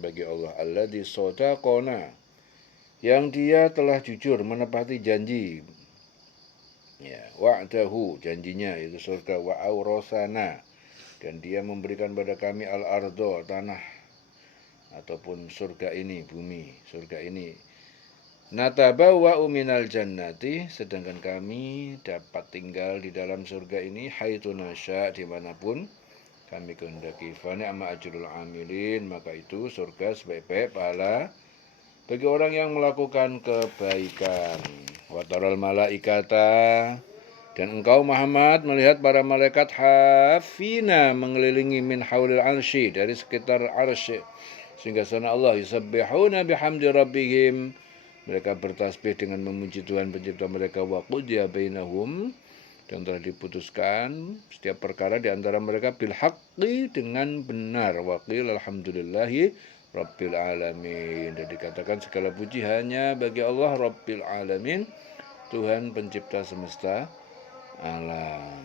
bagi Allah, alladzi sadaqana, yang dia telah jujur menepati janji, ya, wa'dahu, janjinya itu surga, wa aurasana, dan dia memberikan pada kami al-ardo, tanah ataupun surga ini, bumi, surga ini, natabawwa'u minal jannati, sedangkan kami dapat tinggal di dalam surga ini, haitsu nasya, dimanapun kami kehendaki. Fa ni'ma ajrul amilin, maka itu surga sebaik-baik pahala bagi orang yang melakukan kebaikan. Wa taral malaikata, dan engkau Muhammad melihat para malaikat hafina, mengelilingi min haulil arsy, dari sekitar arsy, sehingga sana Allah, yusabbihuna bihamdi rabbihim, mereka bertasbih dengan memuji Tuhan pencipta mereka, wa qudiya bainahum, dan telah diputuskan setiap perkara di antara mereka bil haqqi, dengan benar, wa qila alhamdulillahi Rabbil Alamin. Dan dikatakan segala puji hanya bagi Allah Rabbil Alamin, Tuhan pencipta semesta alam.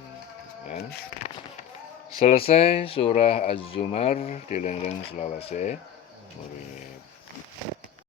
Ya. Selesai surah Az-Zumar, dileng-leng selawase urip.